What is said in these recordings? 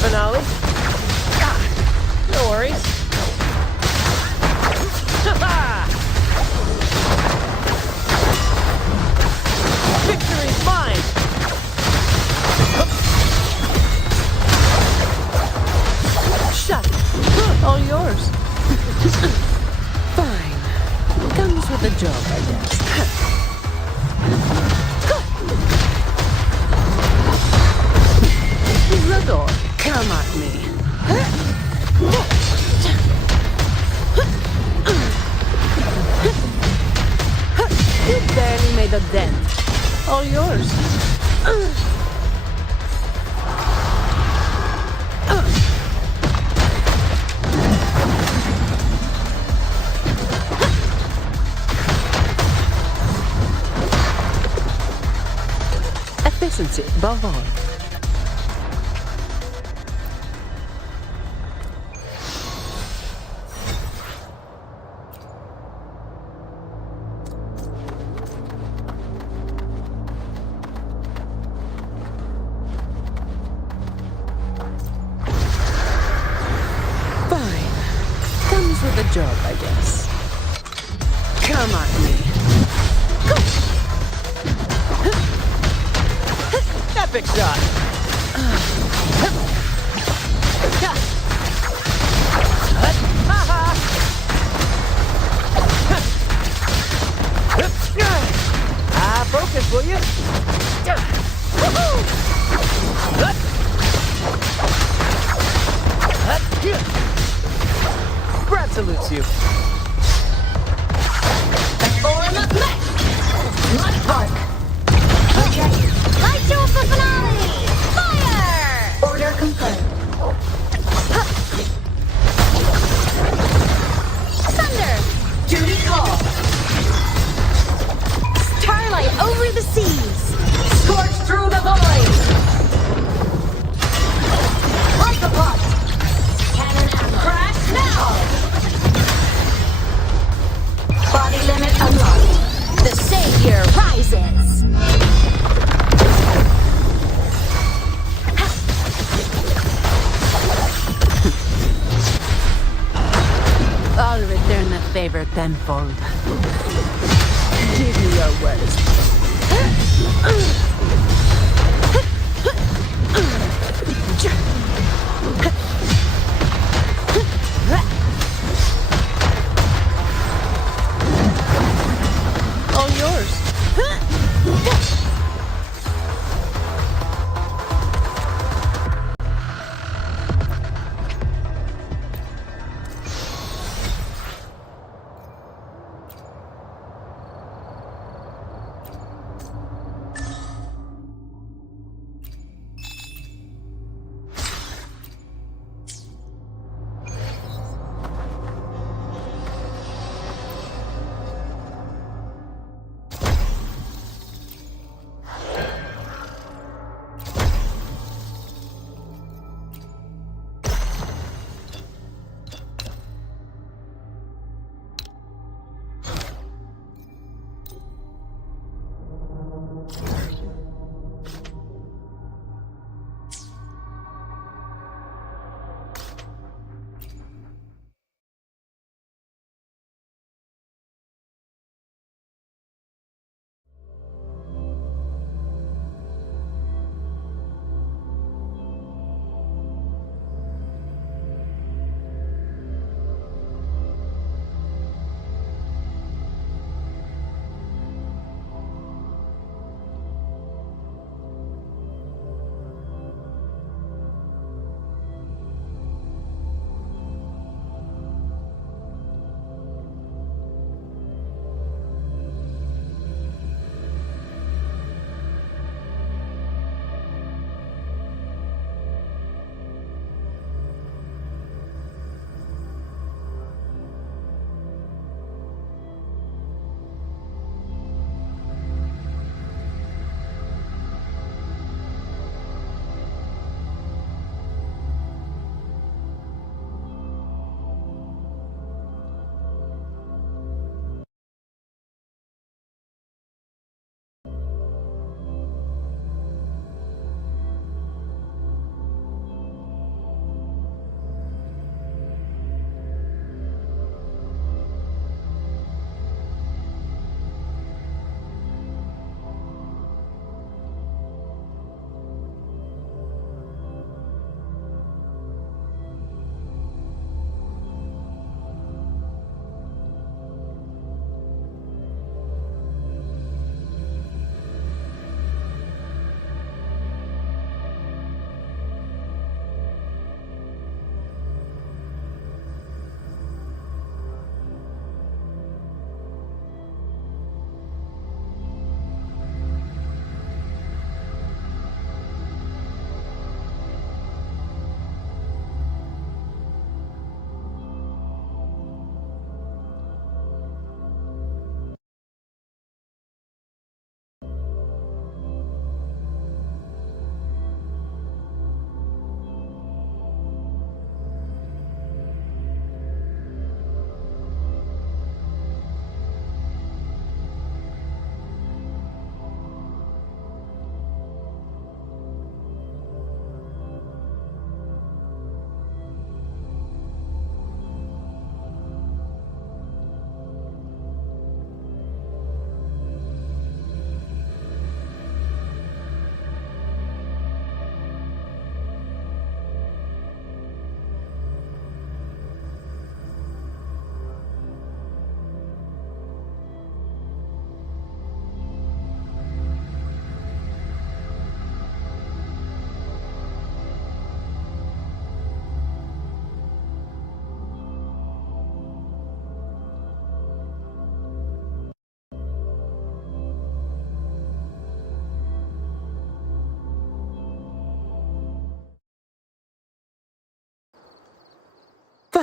finale. No worries. Victory's mine! Shut it. All yours. Fine. Comes with the job, I guess. The door. Come at me. You barely made a dent. All yours. Efficiency above all. With a job, I guess. Come at me. Epic shot. Focus, will you? Brad salutes you. Form of mech! Mud Park! Okay, light show for finale! Fire! Order confirmed. Thunder! Duty call! Starlight over the seas! Scorch through the void! Light the pot! Cannon ammo! Crash now! Body limit unlocked. The savior rises. I'll return the favor tenfold. Give me your words. All yours.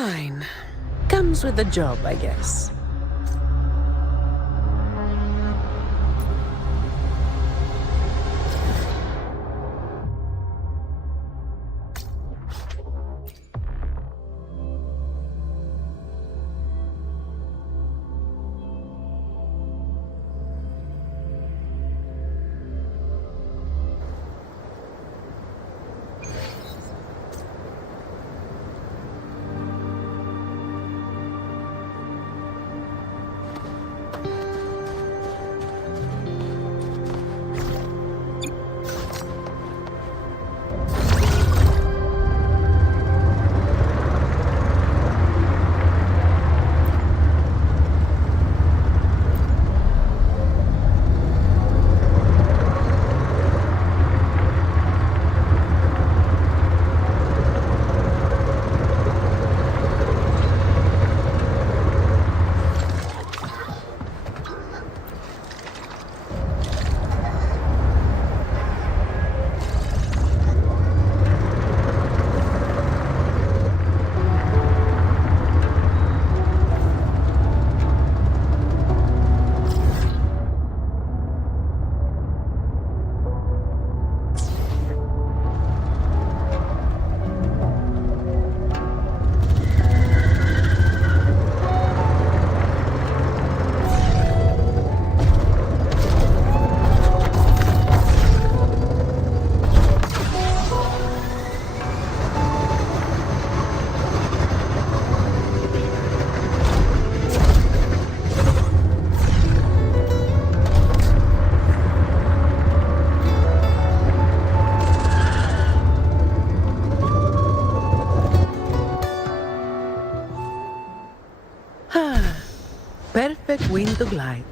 Fine. Comes with the job, I guess. Perfect wind to glide.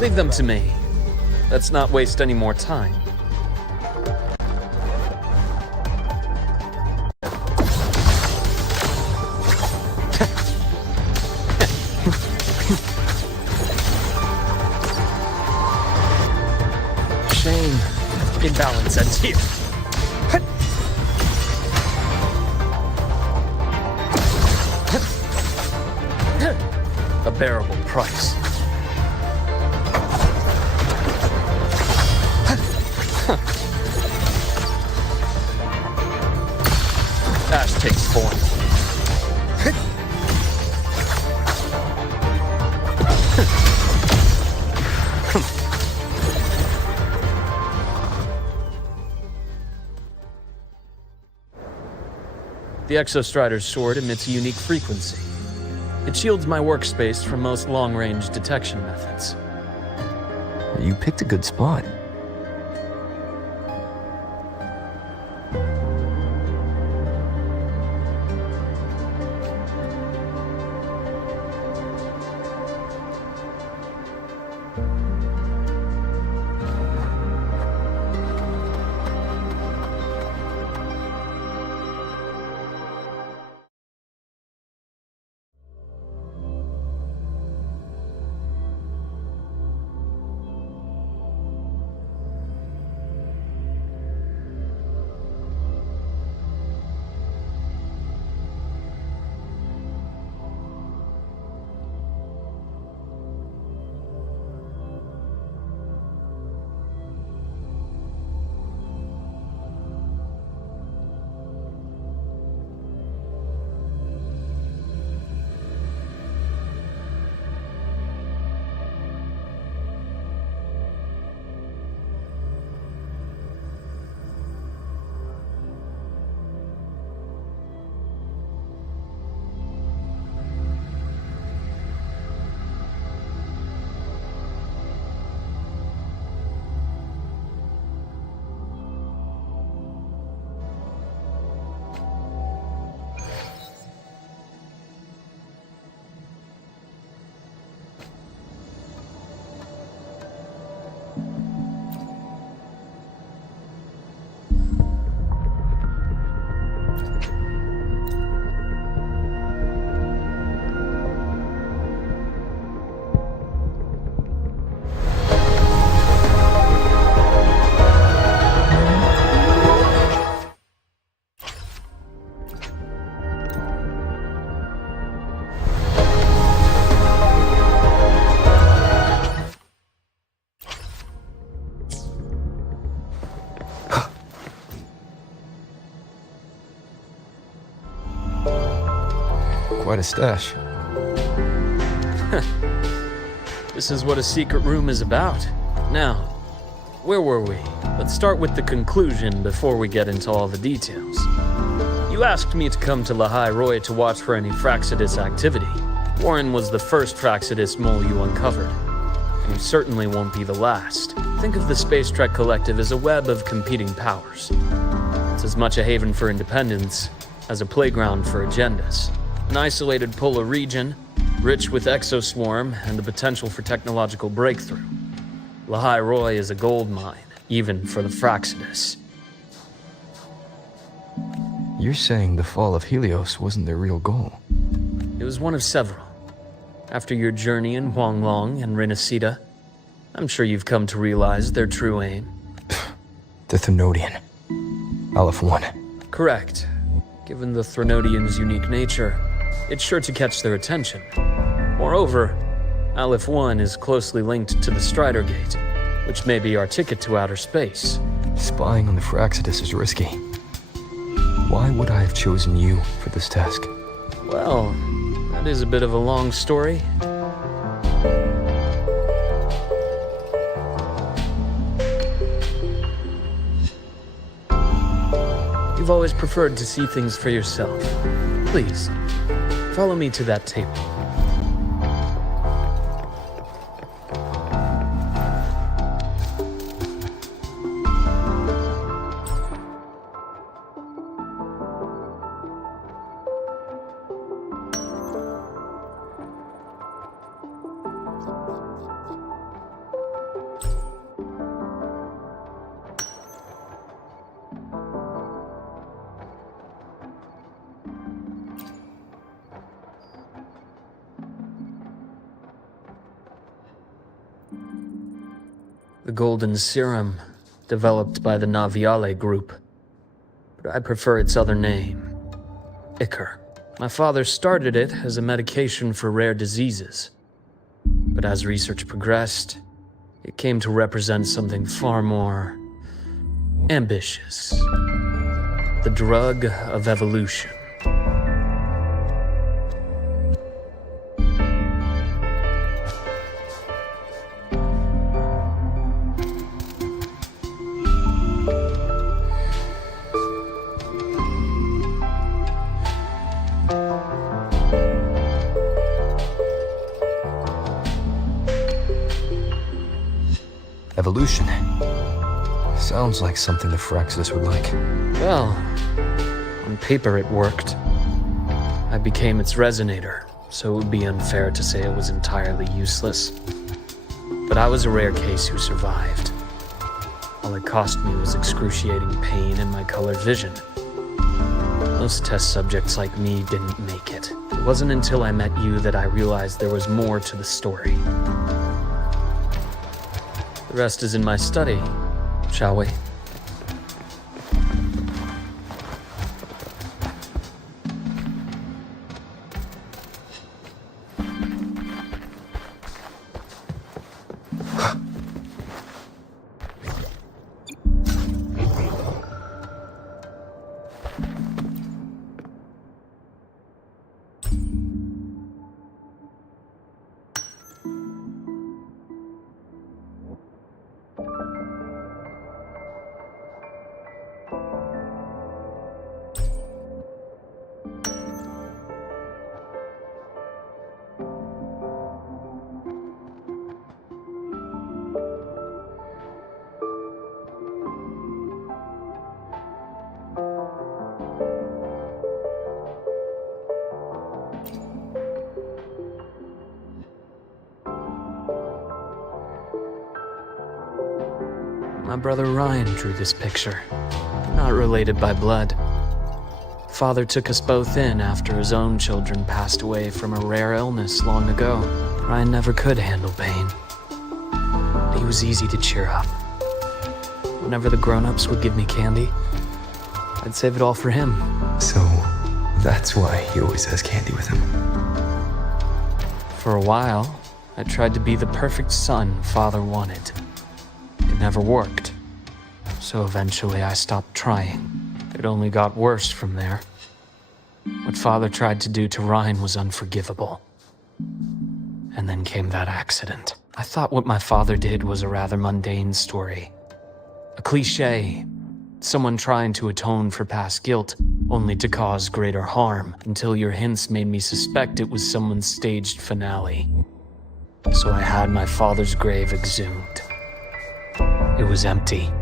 Leave them to me. Let's not waste any more time. Shame. Imbalance ends here. A bearable price. Ash takes form. The Exostrider's sword emits a unique frequency. It shields my workspace from most long-range detection methods. You picked a good spot. quite a stash. This is what a secret room is about. Now, where were we? Let's start with the conclusion before we get into all the details. You asked me to come to Lahai Roy to watch for any Fraxidus activity. Warren was the first Fraxidus mole you uncovered, and you certainly won't be the last. Think of the Space Trek Collective as a web of competing powers. It's as much a haven for independence as a playground for agendas. An isolated polar region, rich with exoswarm and the potential for technological breakthrough. Lahai Roy is a gold mine, even for the Fraxidus. You're saying the fall of Helios wasn't their real goal? It was one of several. After your journey in Huanglong and Renacida, I'm sure you've come to realize their true aim. The Thenodian. Aleph 1. Correct. Given the Threnodian's unique nature, it's sure to catch their attention. Moreover, Aleph 1 is closely linked to the Strider Gate, which may be our ticket to outer space. Spying on the Fraxidus is risky. Why would I have chosen you for this task? Well, that is a bit of a long story. You've always preferred to see things for yourself. Please, follow me to that table. The golden serum, developed by the Naviale group. But I prefer its other name, Ichor. My father started it as a medication for rare diseases. But as research progressed, it came to represent something far more ambitious. The drug of evolution. Evolution. Sounds like something the Fraxidus would like. Well, on paper it worked. I became its resonator, so it would be unfair to say it was entirely useless. But I was a rare case who survived. All it cost me was excruciating pain and my colored vision. Most test subjects like me didn't make it. It wasn't until I met you that I realized there was more to the story. The rest is in my study, shall we? My brother Ryan drew this picture. Not related by blood. Father took us both in after his own children passed away from a rare illness long ago. Ryan never could handle pain. But he was easy to cheer up. Whenever the grown-ups would give me candy, I'd save it all for him. So, that's why he always has candy with him. For a while, I tried to be the perfect son Father wanted. It never worked. So eventually I stopped trying. It only got worse from there. What Father tried to do to Ryan was unforgivable. And then came that accident. I thought what my father did was a rather mundane story. A cliché. Someone trying to atone for past guilt, only to cause greater harm, until your hints made me suspect it was someone's staged finale. So I had my father's grave exhumed. It was empty.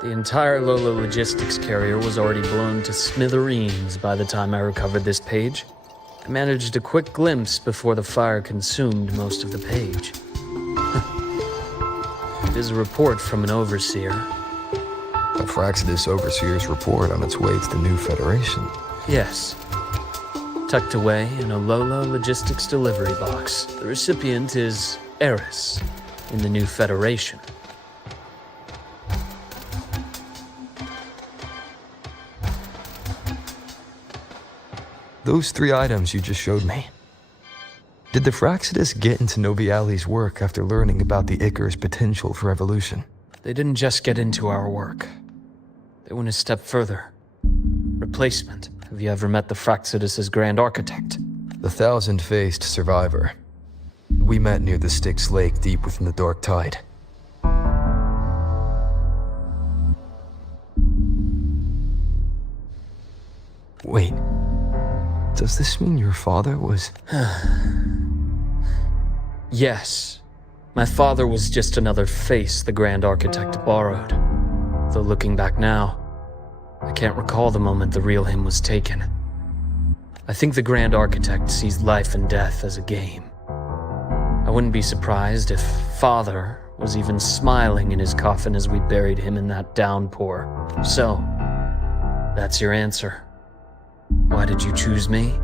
The entire Lola logistics carrier was already blown to smithereens by the time I recovered this page. I managed a quick glimpse before the fire consumed most of the page. It is a report from an overseer. A Fraxidus Overseer's report on its way to the new Federation. Yes. Tucked away in a Lola logistics delivery box. The recipient is Eris in the new Federation. Those 3 items you just showed me. Did the Fraxidus get into Noviali's work after learning about the Icar's potential for evolution? They didn't just get into our work. They went a step further. Replacement. Have you ever met the Fraxidus' Grand Architect? The thousand-faced survivor. We met near the Styx Lake deep within the Dark Tide. Wait. Does this mean your father was... Yes. My father was just another face the Grand Architect borrowed. Though looking back now, I can't recall the moment the real him was taken. I think the Grand Architect sees life and death as a game. I wouldn't be surprised if Father was even smiling in his coffin as we buried him in that downpour. So, that's your answer. Why did you choose me?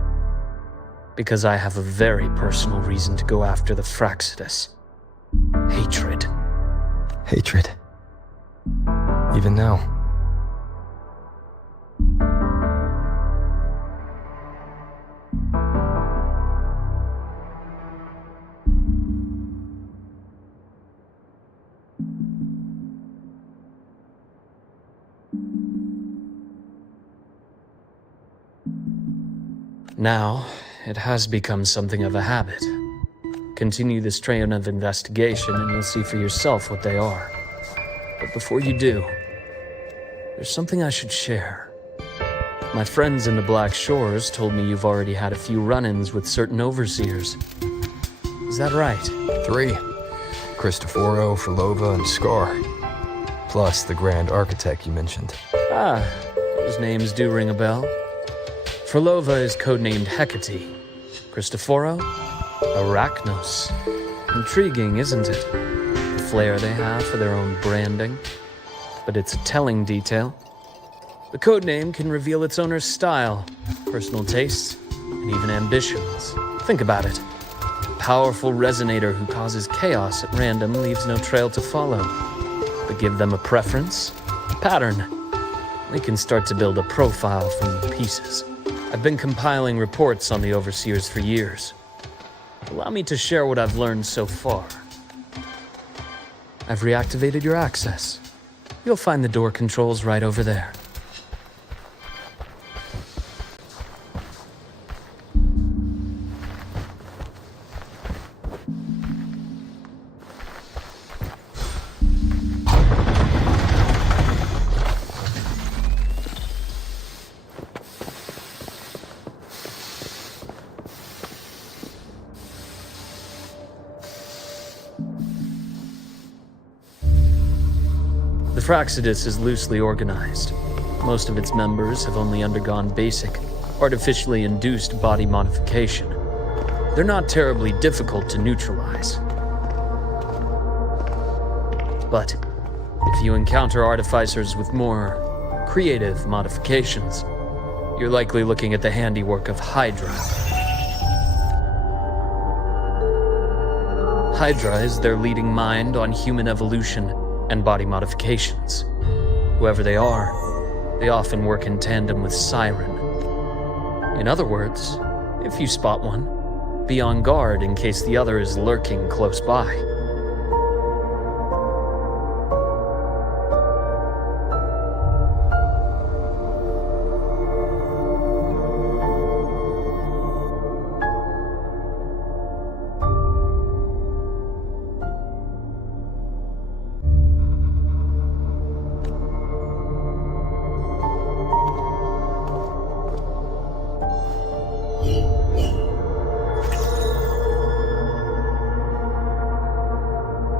Because I have a very personal reason to go after the Fraxidus. Hatred. Hatred. Even now. Now, it has become something of a habit. Continue this train of investigation and you'll see for yourself what they are. But before you do, there's something I should share. My friends in the Black Shores told me you've already had a few run-ins with certain overseers. Is that right? 3. Cristoforo, Frolova, and Scar. Plus the Grand Architect you mentioned. Ah, those names do ring a bell. Frolova is codenamed Hecate. Cristoforo? Arachnos. Intriguing, isn't it? The flair they have for their own branding. But it's a telling detail. The codename can reveal its owner's style, personal tastes, and even ambitions. Think about it. A powerful resonator who causes chaos at random leaves no trail to follow. But give them a preference, a pattern. They can start to build a profile from the pieces. I've been compiling reports on the Overseers for years. Allow me to share what I've learned so far. I've reactivated your access. You'll find the door controls right over there. Fraxidus is loosely organized. Most of its members have only undergone basic, artificially induced body modification. They're not terribly difficult to neutralize. But if you encounter artificers with more creative modifications, you're likely looking at the handiwork of Hydra. Hydra is their leading mind on human evolution and body modifications. Whoever they are, they often work in tandem with Siren. In other words, if you spot one, be on guard in case the other is lurking close by.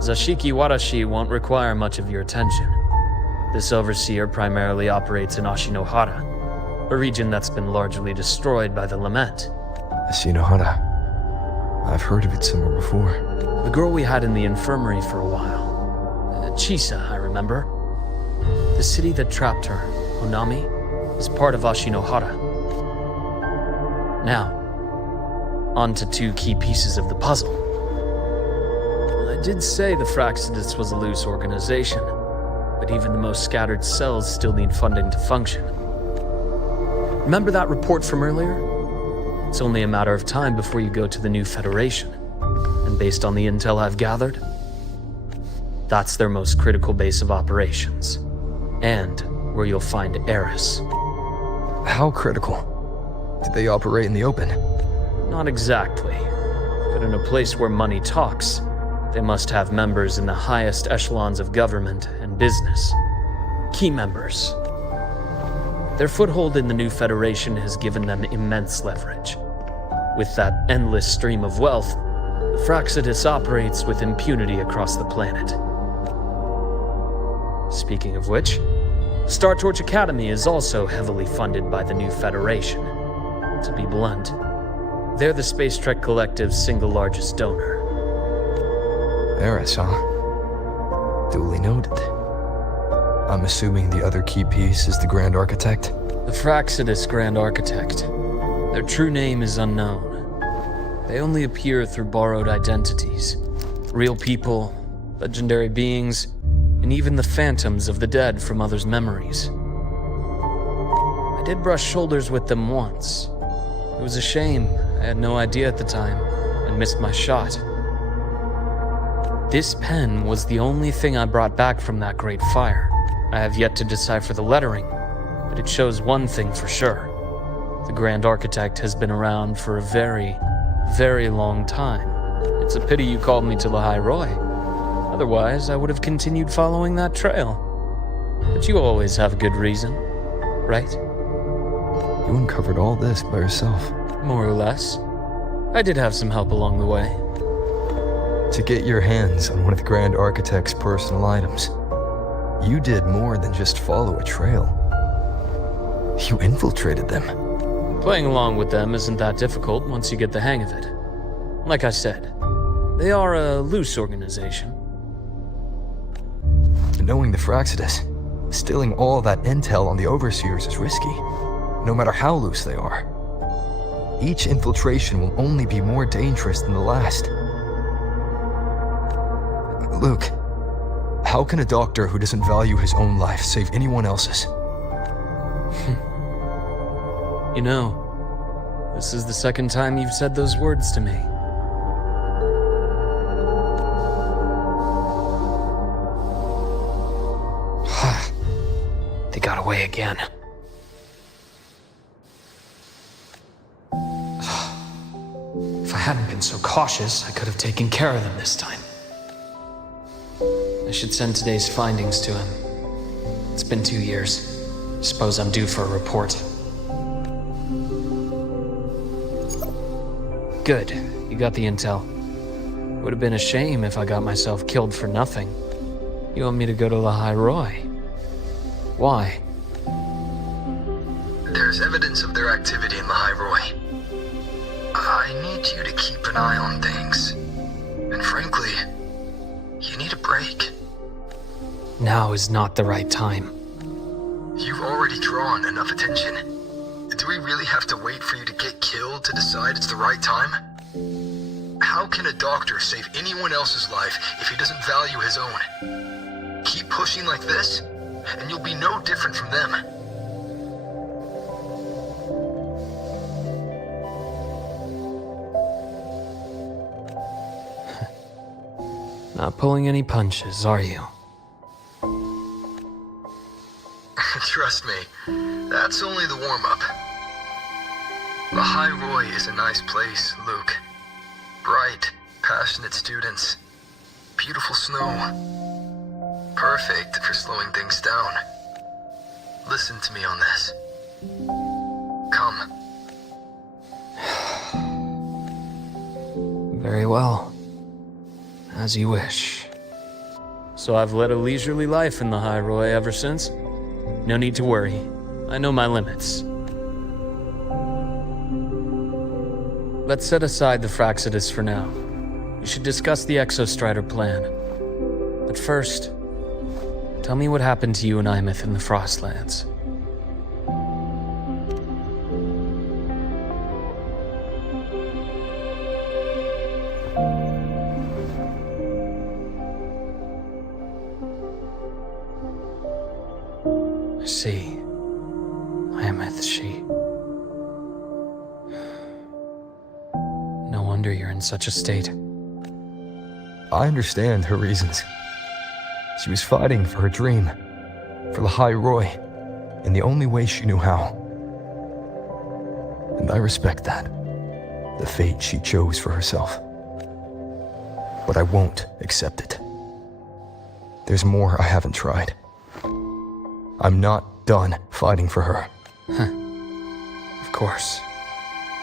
Zashiki Warashi won't require much of your attention. This overseer primarily operates in Ashinohara, a region that's been largely destroyed by the Lament. Ashinohara. I've heard of it somewhere before. The girl we had in the infirmary for a while. Chisa, I remember. The city that trapped her, Onami, is part of Ashinohara. Now, on to two key pieces of the puzzle. I did say the Fraxidus was a loose organization, but even the most scattered cells still need funding to function. Remember that report from earlier? It's only a matter of time before you go to the new Federation. And based on the intel I've gathered, that's their most critical base of operations. And where you'll find Eris. How critical? Do they operate in the open? Not exactly. But in a place where money talks, they must have members in the highest echelons of government and business. Key members. Their foothold in the new Federation has given them immense leverage. With that endless stream of wealth, the Fraxidus operates with impunity across the planet. Speaking of which, Star Torch Academy is also heavily funded by the new Federation. To be blunt, they're the Space Trek Collective's single largest donor. Eris, huh? Duly noted. I'm assuming the other key piece is the Grand Architect? The Fraxidus Grand Architect. Their true name is unknown. They only appear through borrowed identities. Real people, legendary beings, and even the phantoms of the dead from others' memories. I did brush shoulders with them once. It was a shame. I had no idea at the time, and missed my shot. This pen was the only thing I brought back from that great fire. I have yet to decipher the lettering, but it shows one thing for sure. The Grand Architect has been around for a very, very long time. It's a pity you called me to Lahai Roy. Otherwise, I would have continued following that trail. But you always have a good reason, right? You uncovered all this by yourself. More or less. I did have some help along the way. To get your hands on one of the Grand Architect's personal items, you did more than just follow a trail. You infiltrated them. Playing along with them isn't that difficult once you get the hang of it. Like I said, they are a loose organization. Knowing the Fraxidus, stealing all that intel on the Overseers is risky, no matter how loose they are. Each infiltration will only be more dangerous than the last. Luke, how can a doctor who doesn't value his own life save anyone else's? You know, this is the second time you've said those words to me. They got away again. If I hadn't been so cautious, I could have taken care of them this time. I should send today's findings to him. It's been 2 years. Suppose I'm due for a report. Good. You got the intel. Would have been a shame if I got myself killed for nothing. You want me to go to Lahai Roy? Why? There's evidence of their activity in the High Roy. I need you to keep an eye on things. And frankly, you need a break. Now is not the right time. You've already drawn enough attention. Do we really have to wait for you to get killed to decide it's the right time? How can a doctor save anyone else's life if he doesn't value his own? Keep pushing like this, and you'll be no different from them. Not pulling any punches, are you? Trust me, that's only the warm-up. The High Roy is a nice place, Luke. Bright, passionate students. Beautiful snow. Perfect for slowing things down. Listen to me on this. Come. Very well. As you wish. So I've led a leisurely life in the High Roy ever since? No need to worry. I know my limits. Let's set aside the Fraxidus for now. We should discuss the Exostrider plan. But first, tell me what happened to you and Imeth in the Frostlands. I see. Imeth, she... No wonder you're in such a state. I understand her reasons. She was fighting for her dream, for the High Roy, in the only way she knew how. And I respect that, the fate she chose for herself. But I won't accept it. There's more I haven't tried. I'm not done fighting for her. Of course.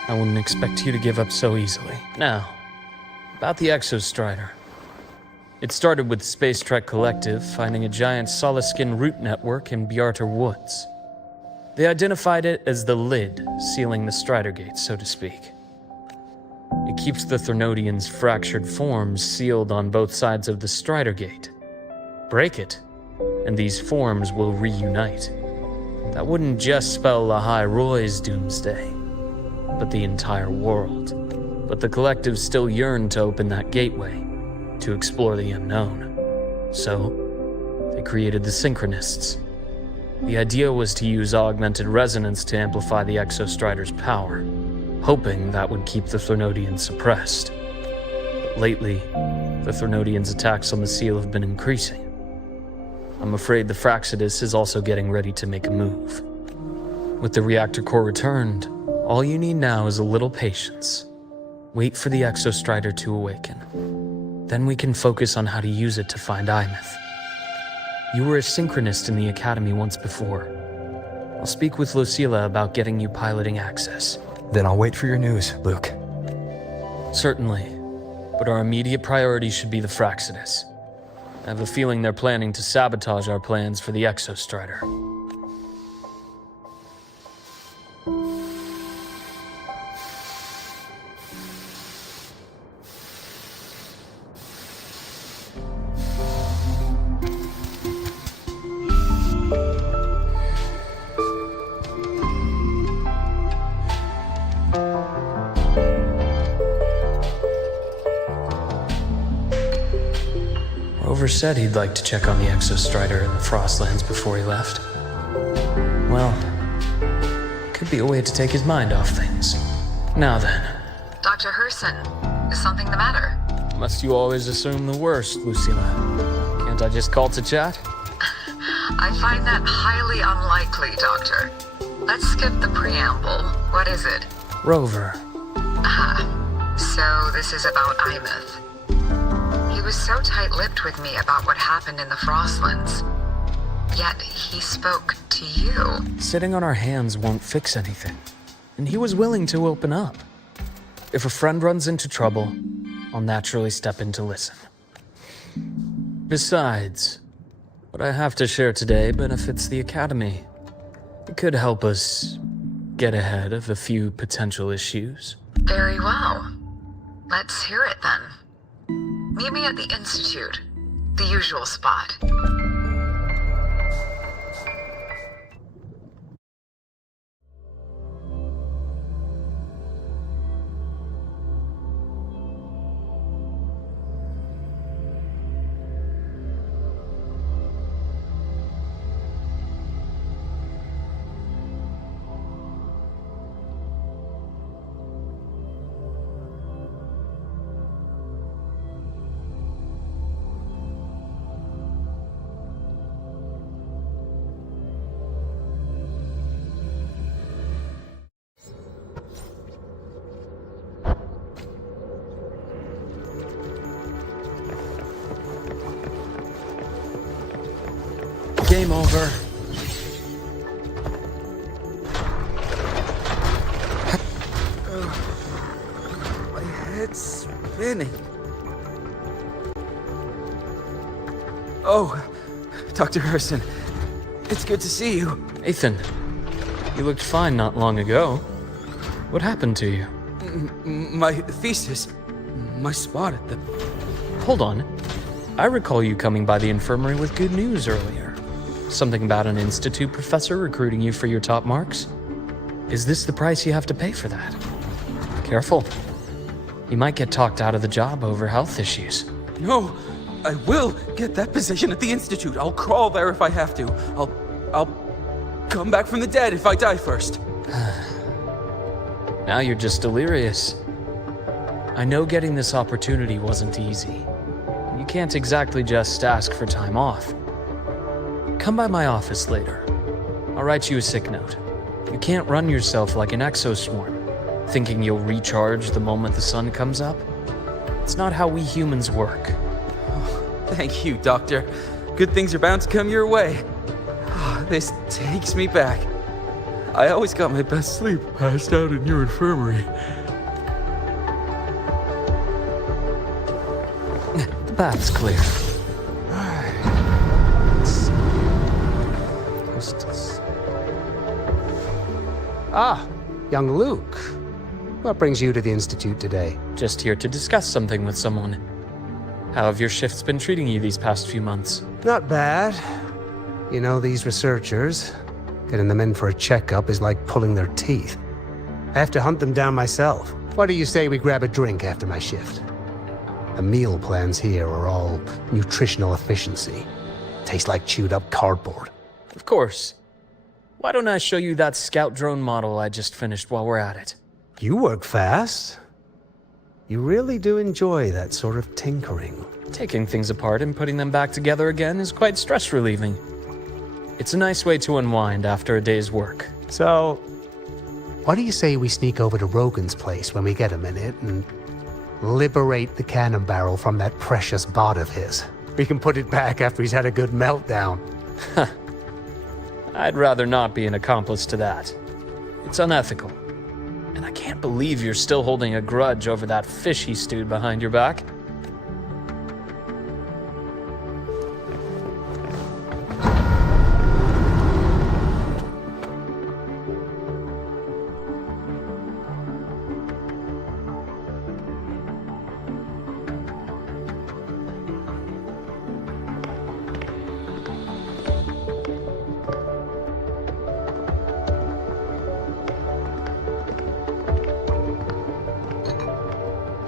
I wouldn't expect you to give up so easily. Now, about the Exostrider. It started with the Space Trek Collective finding a giant Solaskin root network in Bjarter Woods. They identified it as the lid, sealing the Strider Gate, so to speak. It keeps the Thernodians' fractured forms sealed on both sides of the Strider Gate. Break it, and these forms will reunite. That wouldn't just spell the High Roy's doomsday, but the entire world. But the Collective still yearned to open that gateway, to explore the unknown. So, they created the Synchronists. The idea was to use augmented resonance to amplify the Exostrider's power, hoping that would keep the Thernodians suppressed. But lately, the Thernodians' attacks on the seal have been increasing. I'm afraid the Fraxidus is also getting ready to make a move. With the reactor core returned, all you need now is a little patience. Wait for the Exostrider to awaken. Then we can focus on how to use it to find Imeth. You were a synchronist in the Academy once before. I'll speak with Lucilla about getting you piloting access. Then I'll wait for your news, Luke. Certainly, but our immediate priority should be the Fraxidus. I have a feeling they're planning to sabotage our plans for the Exostrider. Rover said he'd like to check on the Exostrider in the Frostlands before he left. Well, could be a way to take his mind off things. Now then. Dr. Herson, is something the matter? Must you always assume the worst, Lucilla? Can't I just call to chat? I find that highly unlikely, Doctor. Let's skip the preamble. What is it? Rover. So this is about Imeth. He was so tight-lipped with me about what happened in the Frostlands. Yet he spoke to you. Sitting on our hands won't fix anything. And he was willing to open up. If a friend runs into trouble, I'll naturally step in to listen. Besides, What I have to share today benefits the Academy. It could help us get ahead of a few potential issues. Very well. Let's hear it then. Meet me at the Institute, the usual spot. Game over. My head's spinning. Oh, Dr. Harrison. It's good to see you. Ethan, you looked fine not long ago. What happened to you? My thesis. My spot at the... Hold on. I recall you coming by the infirmary with good news earlier. Something about an institute professor recruiting you for your top marks? Is this the price you have to pay for that? Careful. You might get talked out of the job over health issues. No, I will get that position at the Institute. I'll crawl there if I have to. I'll come back from the dead if I die first. Now you're just delirious. I know getting this opportunity wasn't easy. You can't exactly just ask for time off. Come by my office later. I'll write you a sick note. You can't run yourself like an exoswarm, thinking you'll recharge the moment the sun comes up. It's not how we humans work. Oh, thank you, Doctor. Good things are bound to come your way. This takes me back. I always got my best sleep passed out in your infirmary. The bath's clear. Ah, young Luke. What brings you to the Institute today? Just here to discuss something with someone. How have your shifts been treating you these past few months? Not bad. You know, these researchers, getting them in for a checkup is like pulling their teeth. I have to hunt them down myself. What do you say we grab a drink after my shift? The meal plans here are all nutritional efficiency. Taste like chewed up cardboard. Of course. Why don't I show you that scout drone model I just finished while we're at it? You work fast. You really do enjoy that sort of tinkering. Taking things apart and putting them back together again is quite stress relieving. It's a nice way to unwind after a day's work. So, what do you say we sneak over to Rogan's place when we get a minute and liberate the cannon barrel from that precious bot of his? We can put it back after he's had a good meltdown. I'd rather not be an accomplice to that. It's unethical. And I can't believe you're still holding a grudge over that fish he stewed behind your back.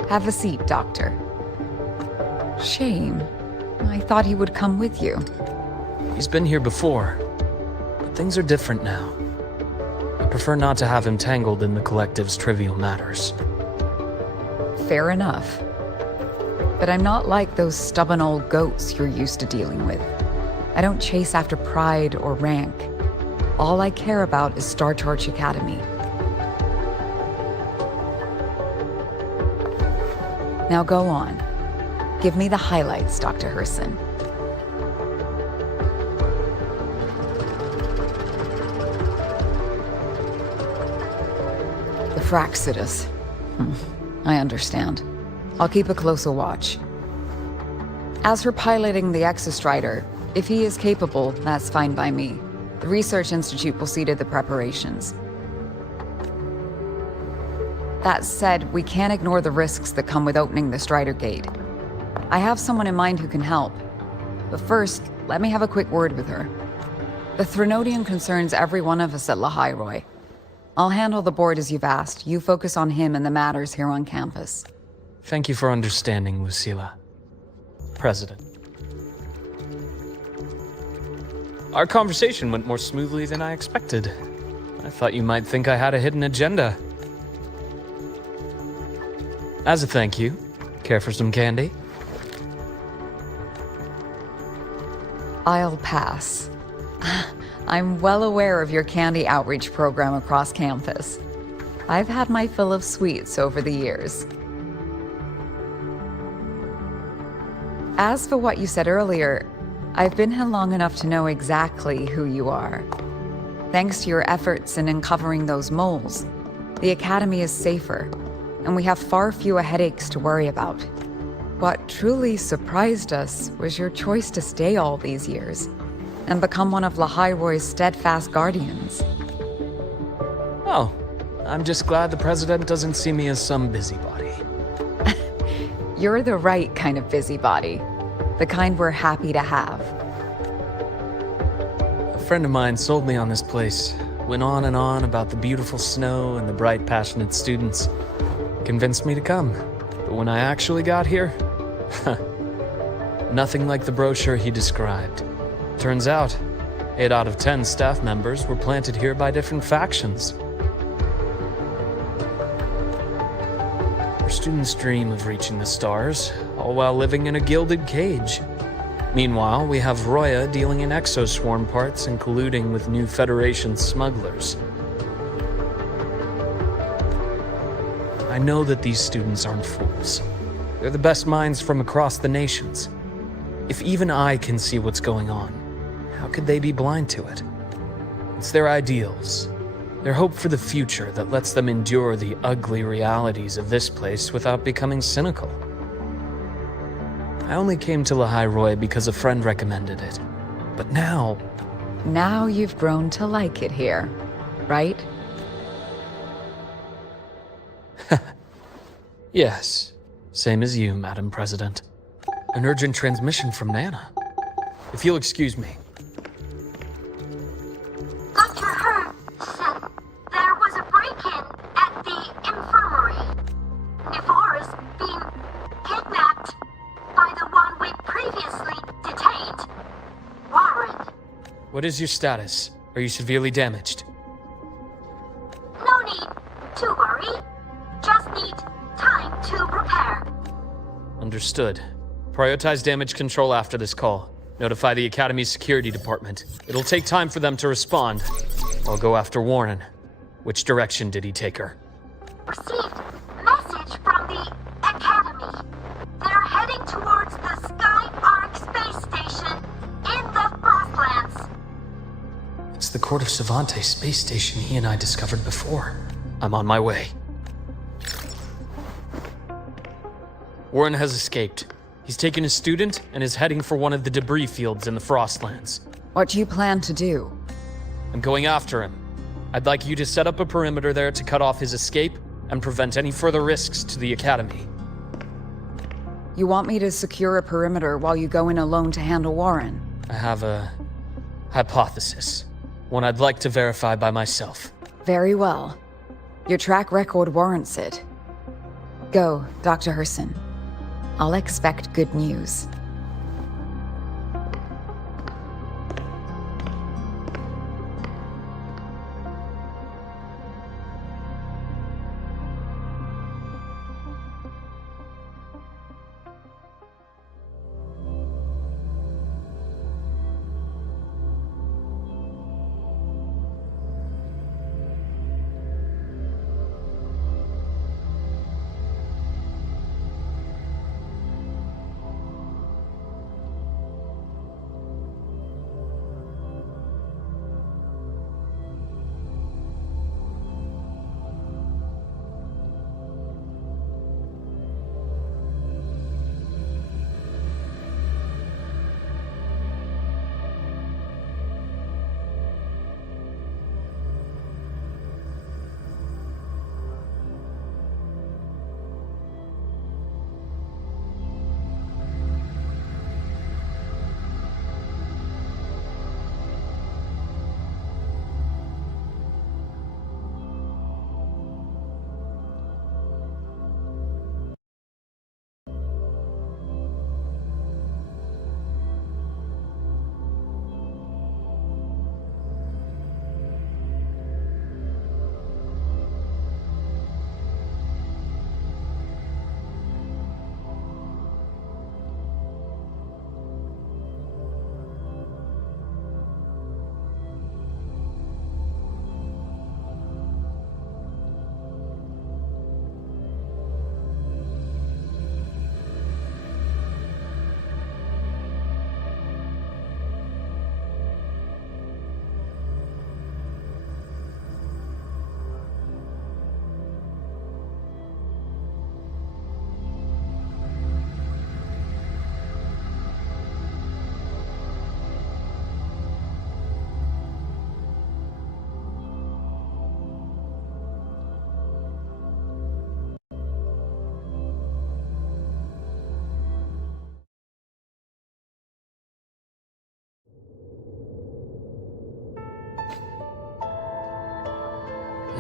Have a seat, Doctor. Shame. I thought he would come with you. He's been here before, but things are different now. I prefer not to have him tangled in the collective's trivial matters. Fair enough. But I'm not like those stubborn old goats you're used to dealing with. I don't chase after pride or rank. All I care about is Star Torch Academy. Now go on. Give me the highlights, Dr. Herson. The Fraxidus. I understand. I'll keep a closer watch. As for piloting the Exostrider, If he is capable, that's fine by me. The Research Institute will see to the preparations. That said, we can't ignore the risks that come with opening the Strider Gate. I have someone in mind who can help. But first, let me have a quick word with her. The Threnodian concerns every one of us at Lahairoi. I'll handle the board as you've asked. You focus on him and the matters here on campus. Thank you for understanding, Lucilla. President. Our conversation went more smoothly than I expected. I thought you might think I had a hidden agenda. As a thank you, care for some candy? I'll pass. I'm well aware of your candy outreach program across campus. I've had my fill of sweets over the years. As for what you said earlier, I've been here long enough to know exactly who you are. Thanks to your efforts in uncovering those moles, the Academy is safer, and we have far fewer headaches to worry about. What truly surprised us was your choice to stay all these years and become one of Lahairoi's steadfast guardians. Oh, I'm just glad the President doesn't see me as some busybody. You're the right kind of busybody. The kind we're happy to have. A friend of mine sold me on this place. Went on and on about the beautiful snow and the bright, passionate students. Convinced me to come. But when I actually got here, nothing like the brochure he described. Turns out, 8 out of 10 staff members were planted here by different factions. Our students dream of reaching the stars, all while living in a gilded cage. Meanwhile, we have Roya dealing in exoswarm parts and colluding with new Federation smugglers. I know that these students aren't fools. They're the best minds from across the nations. If even I can see what's going on, how could they be blind to it? It's their ideals, their hope for the future that lets them endure the ugly realities of this place without becoming cynical. I only came to Lahairoi because a friend recommended it. But now... Now you've grown to like it here, right? Yes, same as you, Madam President. An urgent transmission from Nana. If you'll excuse me. Dr. Hurd said there was a break-in at the infirmary. Nivara's being kidnapped by the one we previously detained, Warren. What is your status? Are you severely damaged? No need to worry. Just need time to repair. Understood. Prioritize damage control after this call. Notify the Academy's security department. It'll take time for them to respond. I'll go after Warren. Which direction did he take her? Received message from the Academy. They're heading towards the Sky Arc space station in the Frostlands. It's the Court of Savante space station he and I discovered before. I'm on my way. Warren has escaped. He's taken a student and is heading for one of the debris fields in the Frostlands. What do you plan to do? I'm going after him. I'd like you to set up a perimeter there to cut off his escape and prevent any further risks to the Academy. You want me to secure a perimeter while you go in alone to handle Warren? I have a hypothesis. One I'd like to verify by myself. Very well. Your track record warrants it. Go, Dr. Herson. I'll expect good news.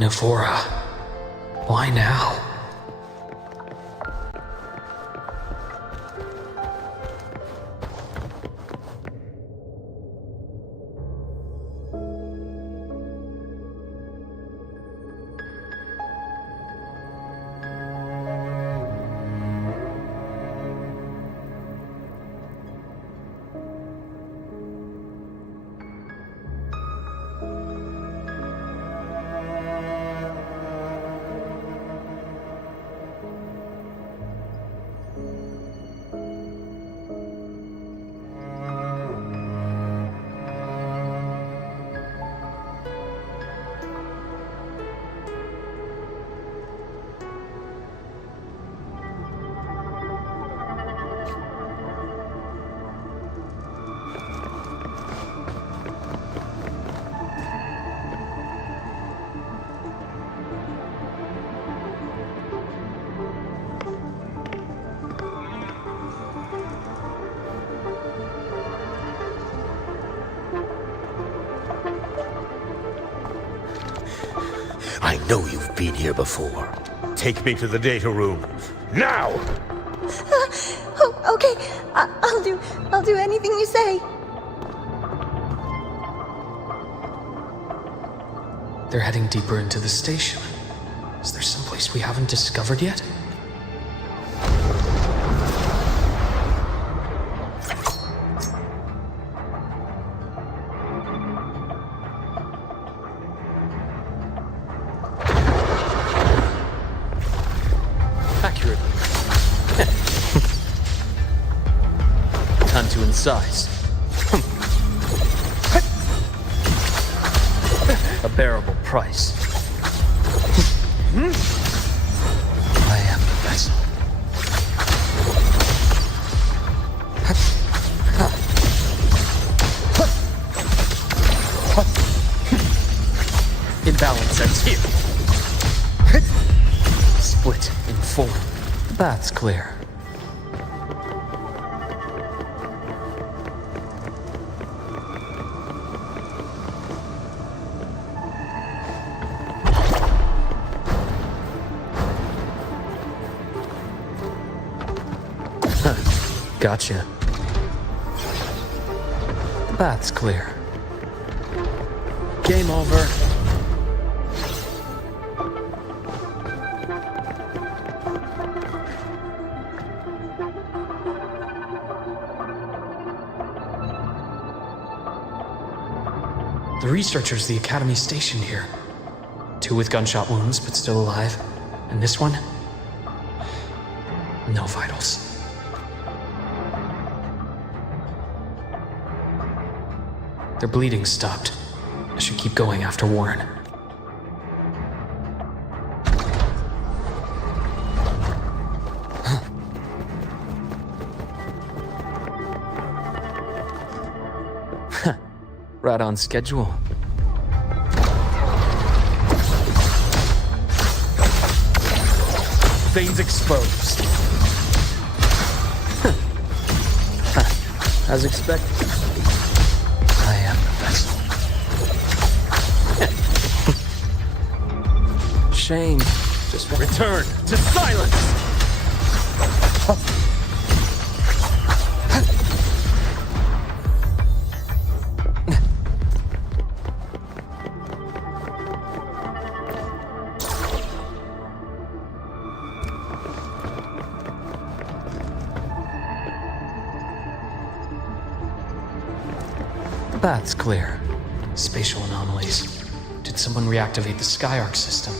Navora. Why now? I know you've been here before. Take me to the data room. Now! Okay. I'll do anything you say. They're heading deeper into the station. Is there someplace we haven't discovered yet? Accurate. Time to incise. A bearable price. I am the vessel. Imbalance sets here. Split in four. That's clear. Gotcha. The path's clear. Game over. The researchers the Academy stationed here. 2 with gunshot wounds, but still alive. And this one? No vitals. Their bleeding stopped. I should keep going after Warren. Right on schedule. Veins exposed. As expected. I am the vessel. Shame. Just return to silence! The path's clear. Spatial anomalies. Did someone reactivate the Skyarc system?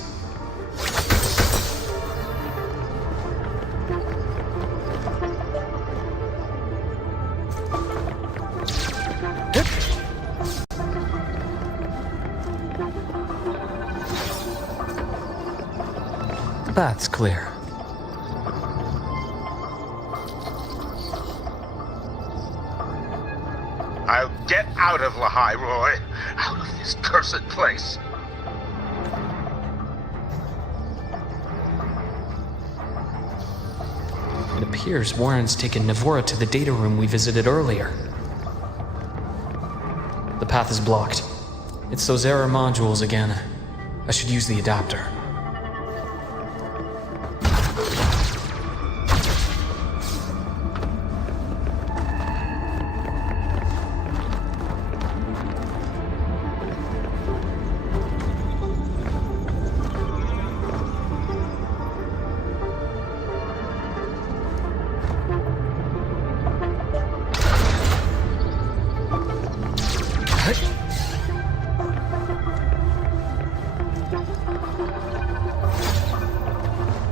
The path's clear. I'll get out of Lahai, Roy. Out of this cursed place. It appears Warren's taken Navora to the data room we visited earlier. The path is blocked. It's those error modules again. I should use the adapter.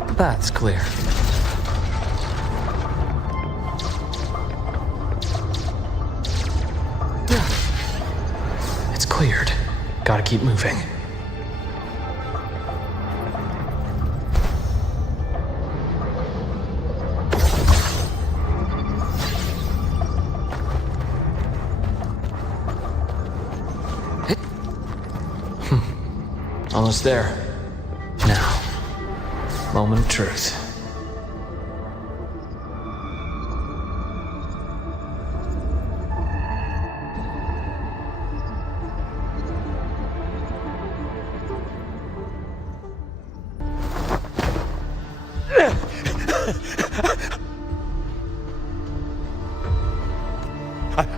The path's clear. It's cleared. Gotta keep moving. Almost there. Now, moment of truth.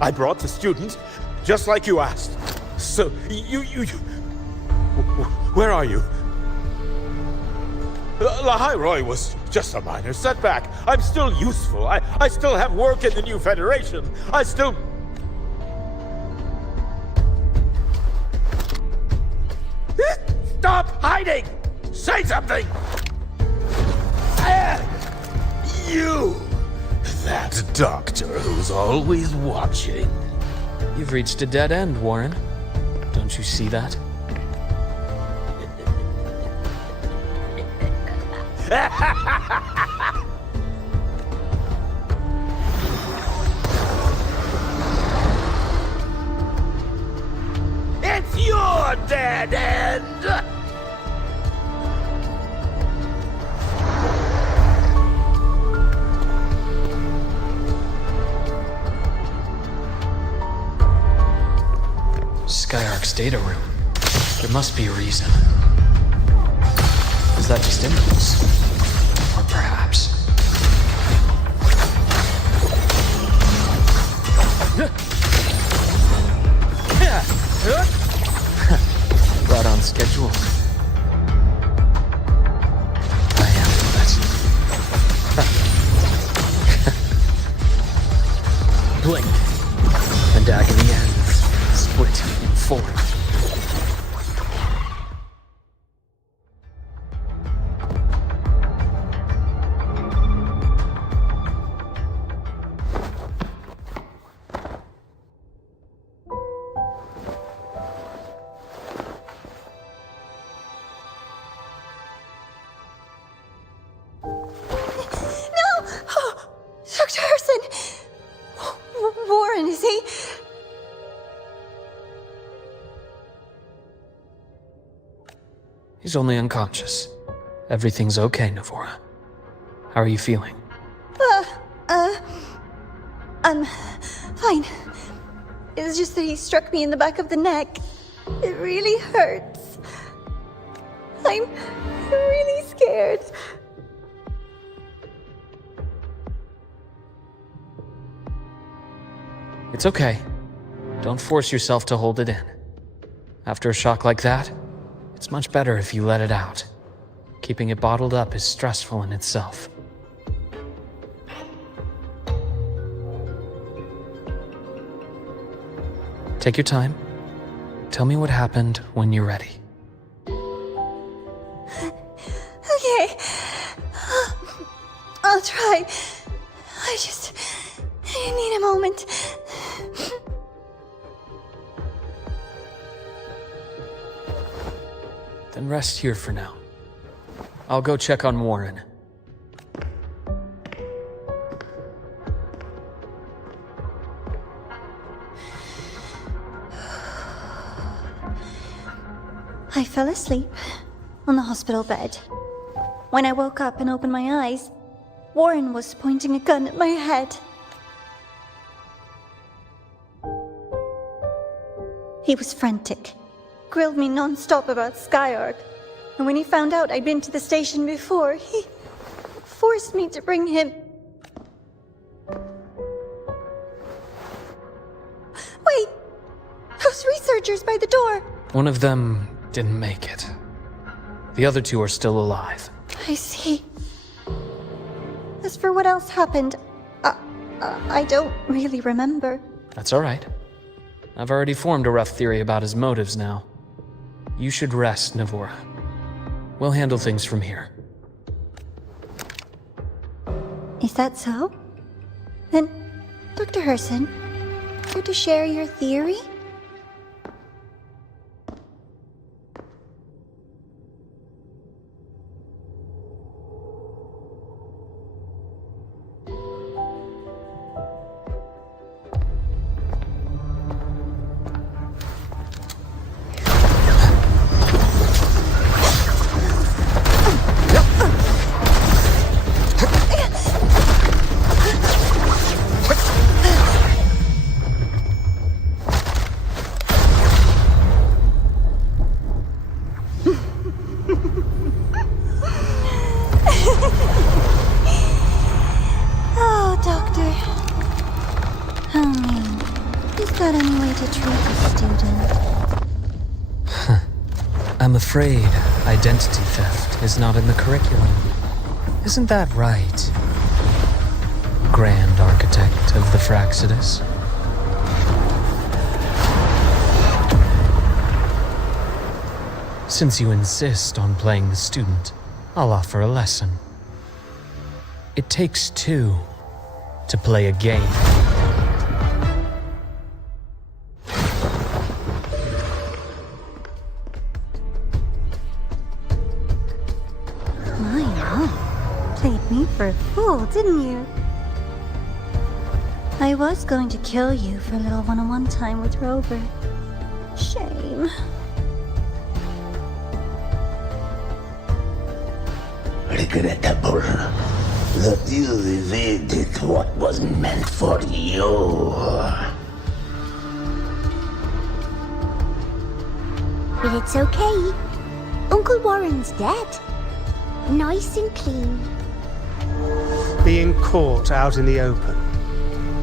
I brought the students, just like you asked. So, you... Where are you? Lahairoi was just a minor setback. I'm still useful. I still have work in the new Federation. I still... Stop hiding! Say something! You! That doctor who's always watching. You've reached a dead end, Warren. Don't you see that? It's your dead end! Skyark's data room. There must be a reason. Is that just impulse? Or perhaps... Right on schedule. I handled it. Blink. And agony ends. Split in four. Dr. Harrison! Warren, is he? He's only unconscious. Everything's okay, Navora. How are you feeling? I'm fine. It's just that he struck me in the back of the neck. It really hurts. I'm really scared. It's okay. Don't force yourself to hold it in. After a shock like that, it's much better if you let it out. Keeping it bottled up is stressful in itself. Take your time. Tell me what happened when you're ready. Okay. I'll try. I need a moment. Then rest here for now. I'll go check on Warren. I fell asleep on the hospital bed. When I woke up and opened my eyes, Warren was pointing a gun at my head. He was frantic, grilled me non-stop about Skyark. And when he found out I'd been to the station before, he forced me to bring him... Wait! Those researchers by the door! One of them didn't make it. The other two are still alive. I see. As for what else happened, I don't really remember. That's all right. I've already formed a rough theory about his motives now. You should rest, Navora. We'll handle things from here. Is that so? Then, Dr. Herson, care to share your theory? Oh, Doctor. How mean. Is that any way to treat a student? I'm afraid identity theft is not in the curriculum. Isn't that right, Grand Architect of the Fraxidus? Since you insist on playing the student, I'll offer a lesson. It takes two to play a game. My mom played me for a fool, didn't you? I was going to kill you for a little one-on-one time with Rover. Shame. Regrettable that you evaded what wasn't meant for you. But it's okay. Uncle Warren's dead. Nice and clean. Being caught out in the open,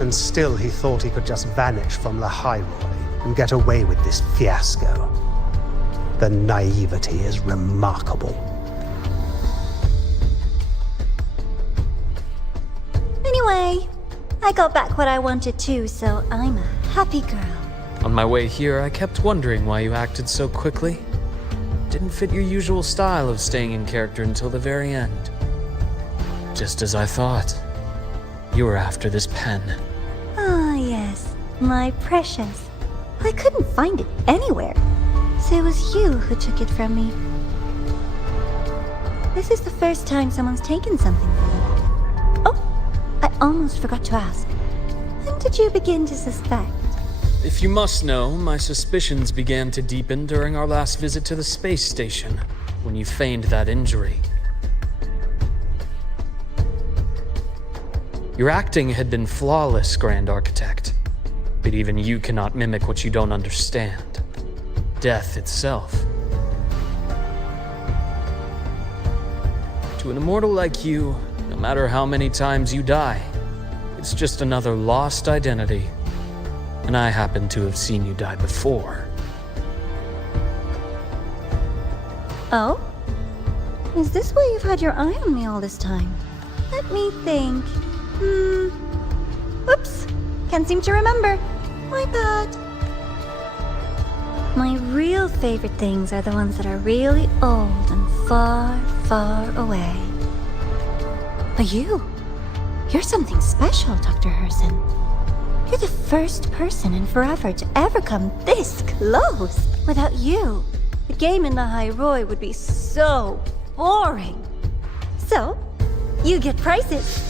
and still he thought he could just vanish from the High Roy and get away with this fiasco. The naivety is remarkable. Anyway, I got back what I wanted too, so I'm a happy girl. On my way here, I kept wondering why you acted so quickly. Didn't fit your usual style of staying in character until the very end. Just as I thought. You were after this pen. Ah, yes, my precious. I couldn't find it anywhere, so it was you who took it from me. This is the first time someone's taken something from me. Oh, I almost forgot to ask. When did you begin to suspect? If you must know, my suspicions began to deepen during our last visit to the space station, when you feigned that injury. Your acting had been flawless, Grand Architect. But even you cannot mimic what you don't understand. Death itself. To an immortal like you, no matter how many times you die, it's just another lost identity. And I happen to have seen you die before. Oh? Is this why you've had your eye on me all this time? Let me think. Oops. Can't seem to remember. My bad. My real favorite things are the ones that are really old and far, far away. But you're something special, Dr. Herson. You're the first person in forever to ever come this close. Without you, the game in the High Roy would be so boring. So, you get prizes.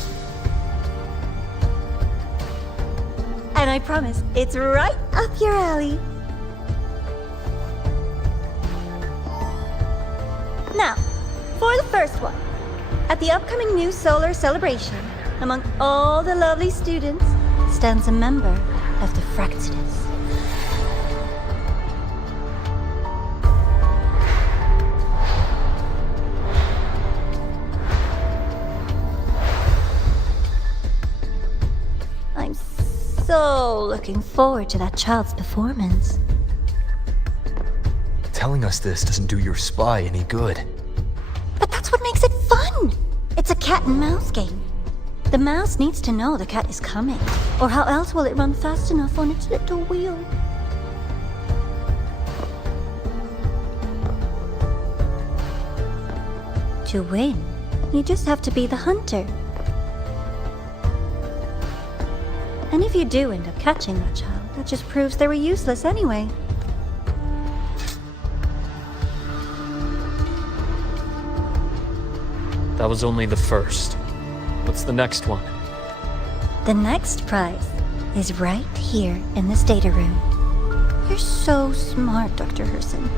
And I promise, it's right up your alley. Now, for the first one. At the upcoming new solar celebration, among all the lovely students, stands a member of the Fraxidus. so looking forward to that child's performance. Telling us this doesn't do your spy any good. But that's what makes it fun! It's a cat and mouse game. The mouse needs to know the cat is coming, or how else will it run fast enough on its little wheel? To win, you just have to be the hunter. And if you do end up catching that child, that just proves they were useless anyway. That was only the first. What's the next one? The next prize is right here in this data room. You're so smart, Dr. Herson.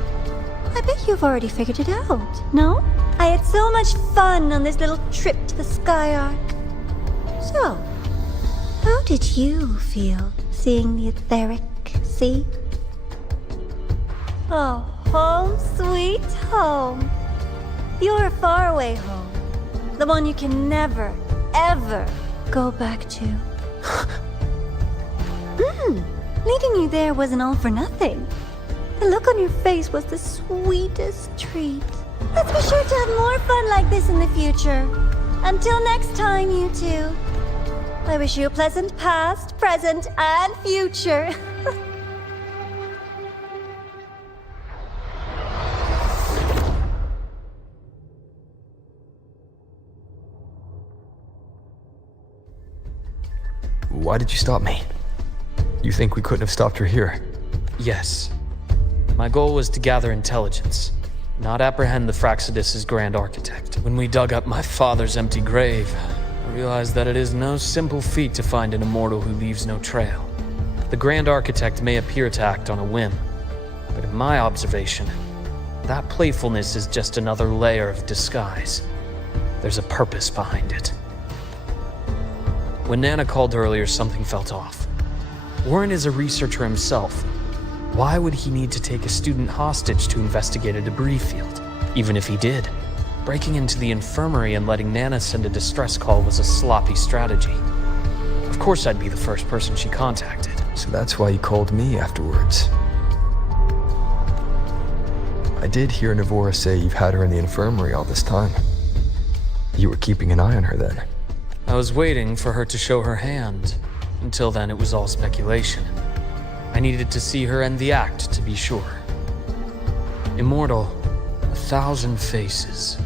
I bet you've already figured it out, no? I had so much fun on this little trip to the Sky Arc. So, how did you feel seeing the etheric sea? Oh, home sweet home. Your faraway home. The one you can never, ever go back to. Leading you there wasn't all for nothing. The look on your face was the sweetest treat. Let's be sure to have more fun like this in the future. Until next time, you two. I wish you a pleasant past, present, and future. Why did you stop me? You think we couldn't have stopped her here? Yes. My goal was to gather intelligence, not apprehend the Fraxidus' grand architect. When we dug up my father's empty grave, I realized that it is no simple feat to find an immortal who leaves no trail. The grand architect may appear to act on a whim, but in my observation, that playfulness is just another layer of disguise. There's a purpose behind it. When Nana called earlier, something felt off. Warren is a researcher himself. Why would he need to take a student hostage to investigate a debris field? Even if he did, breaking into the infirmary and letting Nana send a distress call was a sloppy strategy. Of course I'd be the first person she contacted. So that's why you called me afterwards. I did hear Navora say you've had her in the infirmary all this time. You were keeping an eye on her then. I was waiting for her to show her hand. Until then, it was all speculation. I needed to see her end the act to be sure. Immortal, 1,000 faces.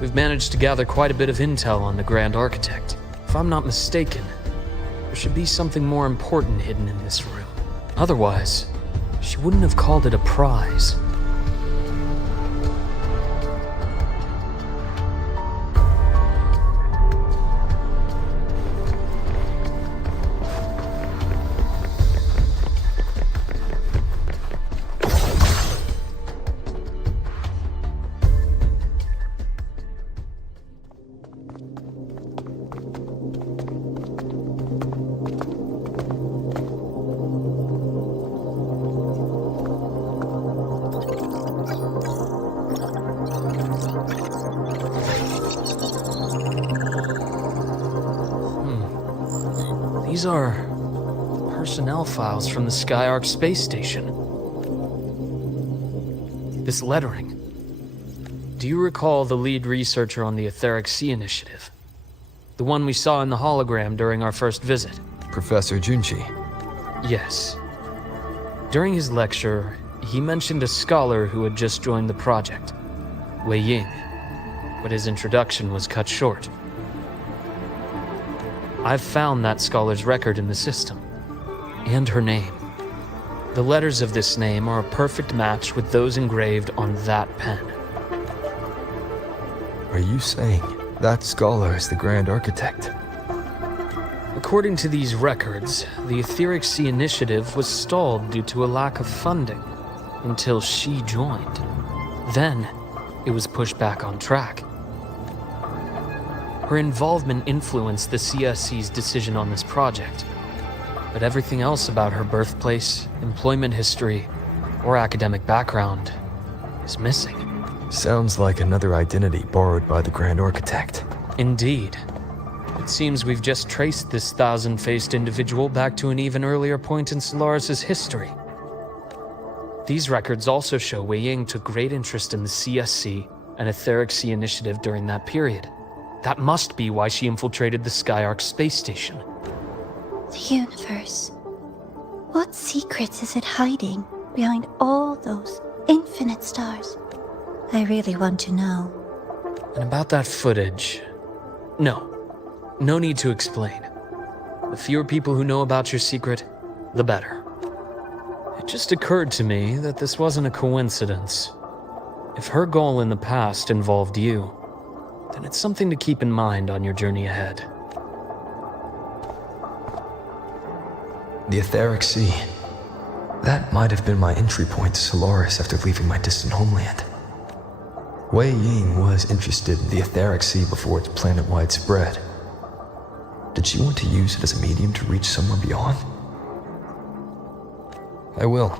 We've managed to gather quite a bit of intel on the Grand Architect. If I'm not mistaken, there should be something more important hidden in this room. Otherwise, she wouldn't have called it a prize. These are personnel files from the Skyark space station. This lettering. Do you recall the lead researcher on the Etheric Sea Initiative? The one we saw in the hologram during our first visit? Professor Junchi. Yes. During his lecture, he mentioned a scholar who had just joined the project, Wei Ying, but his introduction was cut short. I've found that scholar's record in the system, and her name. The letters of this name are a perfect match with those engraved on that pen. Are you saying that scholar is the Grand Architect? According to these records, the Etheric Sea Initiative was stalled due to a lack of funding until she joined. Then, it was pushed back on track. Her involvement influenced the CSC's decision on this project, but everything else about her birthplace, employment history, or academic background is missing. Sounds like another identity borrowed by the Grand Architect. Indeed. It seems we've just traced this thousand-faced individual back to an even earlier point in Solaris' history. These records also show Wei Ying took great interest in the CSC and Etheric Sea Initiative during that period. That must be why she infiltrated the Skyark space station. The universe. What secrets is it hiding behind all those infinite stars? I really want to know. And about that footage... No need to explain. The fewer people who know about your secret, the better. It just occurred to me that this wasn't a coincidence. If her goal in the past involved you, then it's something to keep in mind on your journey ahead. The Etheric Sea. That might have been my entry point to Solaris after leaving my distant homeland. Wei Ying was interested in the Etheric Sea before its planet-wide spread. Did she want to use it as a medium to reach somewhere beyond? I will.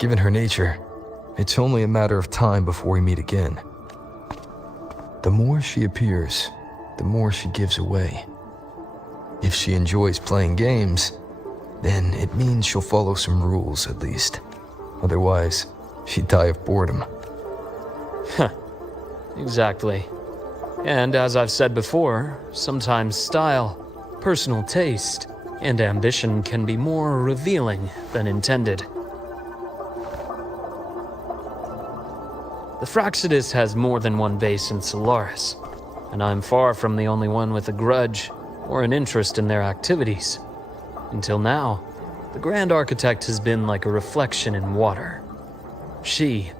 Given her nature, it's only a matter of time before we meet again. The more she appears, the more she gives away. If she enjoys playing games, then it means she'll follow some rules at least. Otherwise, she'd die of boredom. Exactly. And as I've said before, sometimes style, personal taste, and ambition can be more revealing than intended. The Fraxidus has more than one base in Solaris, and I'm far from the only one with a grudge or an interest in their activities. Until now, the Grand Architect has been like a reflection in water. She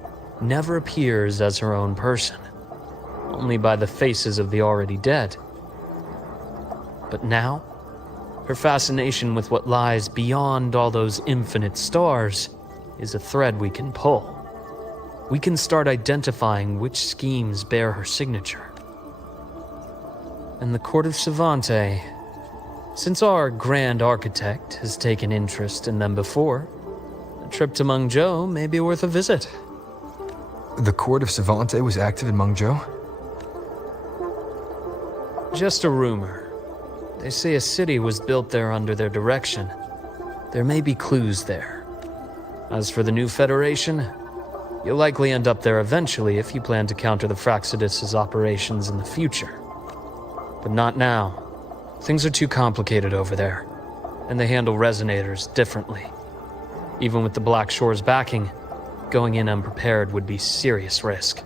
never appears as her own person, only by the faces of the already dead. But now, her fascination with what lies beyond all those infinite stars is a thread we can pull. We can start identifying which schemes bear her signature. And the Court of Savante, since our Grand Architect has taken interest in them before, a trip to Mengzhou may be worth a visit. The Court of Savante was active in Mengzhou? Just a rumor. They say a city was built there under their direction. There may be clues there. As for the new Federation, you'll likely end up there eventually if you plan to counter the Fraxidus' operations in the future. But not now. Things are too complicated over there, and they handle resonators differently. Even with the Black Shore's backing, going in unprepared would be serious risk.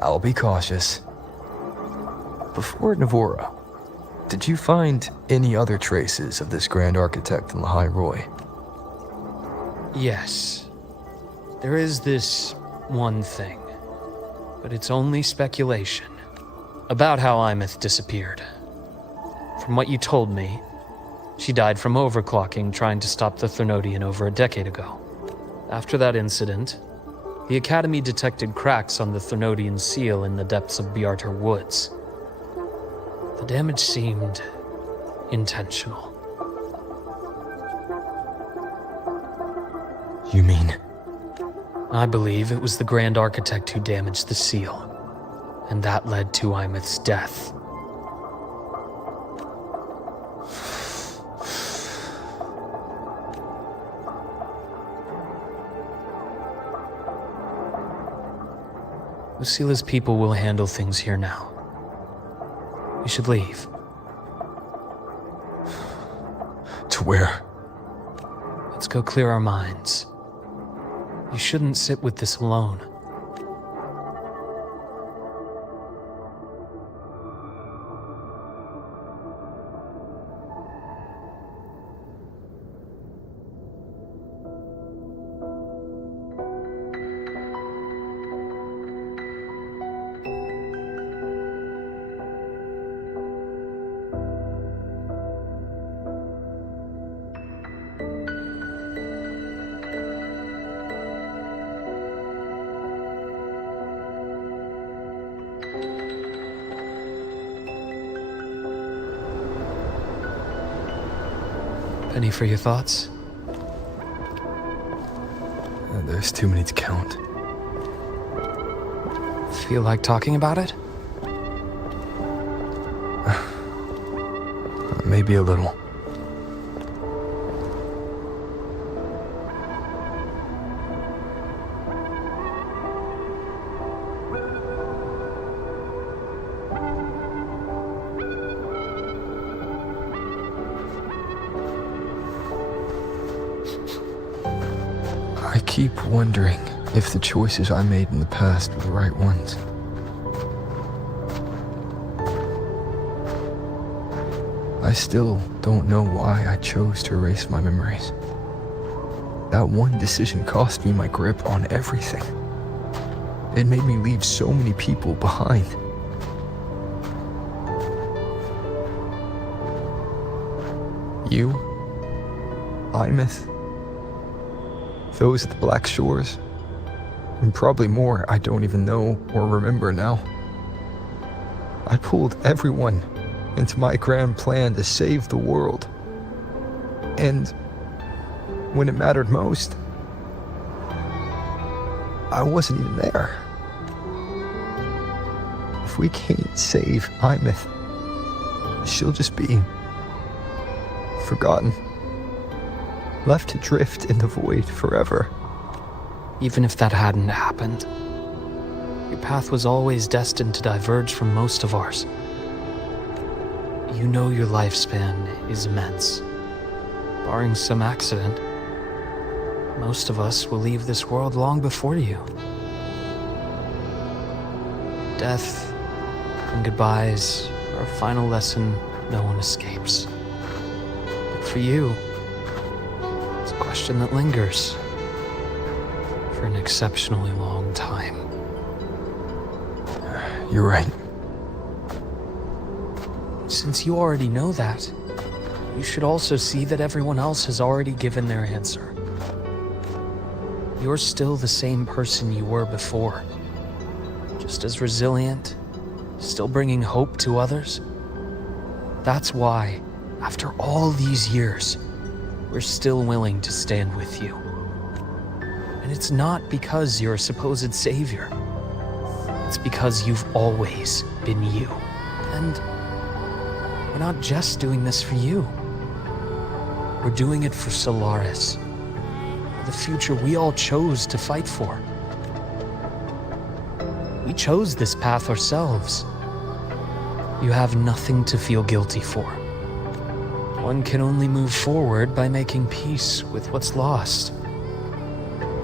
I'll be cautious. Before Navora, did you find any other traces of this Grand Architect in Lahai Roy? Yes. There is this one thing, but it's only speculation, about how Imeth disappeared. From what you told me, she died from overclocking trying to stop the Thernodian over a decade ago. After that incident, the Academy detected cracks on the Thernodian seal in the depths of Biarter Woods. The damage seemed intentional. You mean? I believe it was the Grand Architect who damaged the seal, and that led to Imeth's death. Lucila's people will handle things here now. We should leave. To where? Let's go clear our minds. You shouldn't sit with this alone. Any for your thoughts? There's too many to count. Feel like talking about it? Maybe a little. I keep wondering if the choices I made in the past were the right ones. I still don't know why I chose to erase my memories. That one decision cost me my grip on everything. It made me leave so many people behind. You, Imeth, those at the Black Shores, and probably more I don't even know or remember now. I pulled everyone into my grand plan to save the world. And when it mattered most, I wasn't even there. If we can't save Imeth, she'll just be forgotten, left to drift in the void forever. Even if that hadn't happened, your path was always destined to diverge from most of ours. You know your lifespan is immense. Barring some accident, most of us will leave this world long before you. Death and goodbyes are a final lesson no one escapes. But for you, it's a question that lingers for an exceptionally long time. You're right. Since you already know that, you should also see that everyone else has already given their answer. You're still the same person you were before. Just as resilient, still bringing hope to others. That's why, after all these years, we're still willing to stand with you. And it's not because you're a supposed savior. It's because you've always been you. And we're not just doing this for you. We're doing it for Solaris. For the future we all chose to fight for. We chose this path ourselves. You have nothing to feel guilty for. One can only move forward by making peace with what's lost.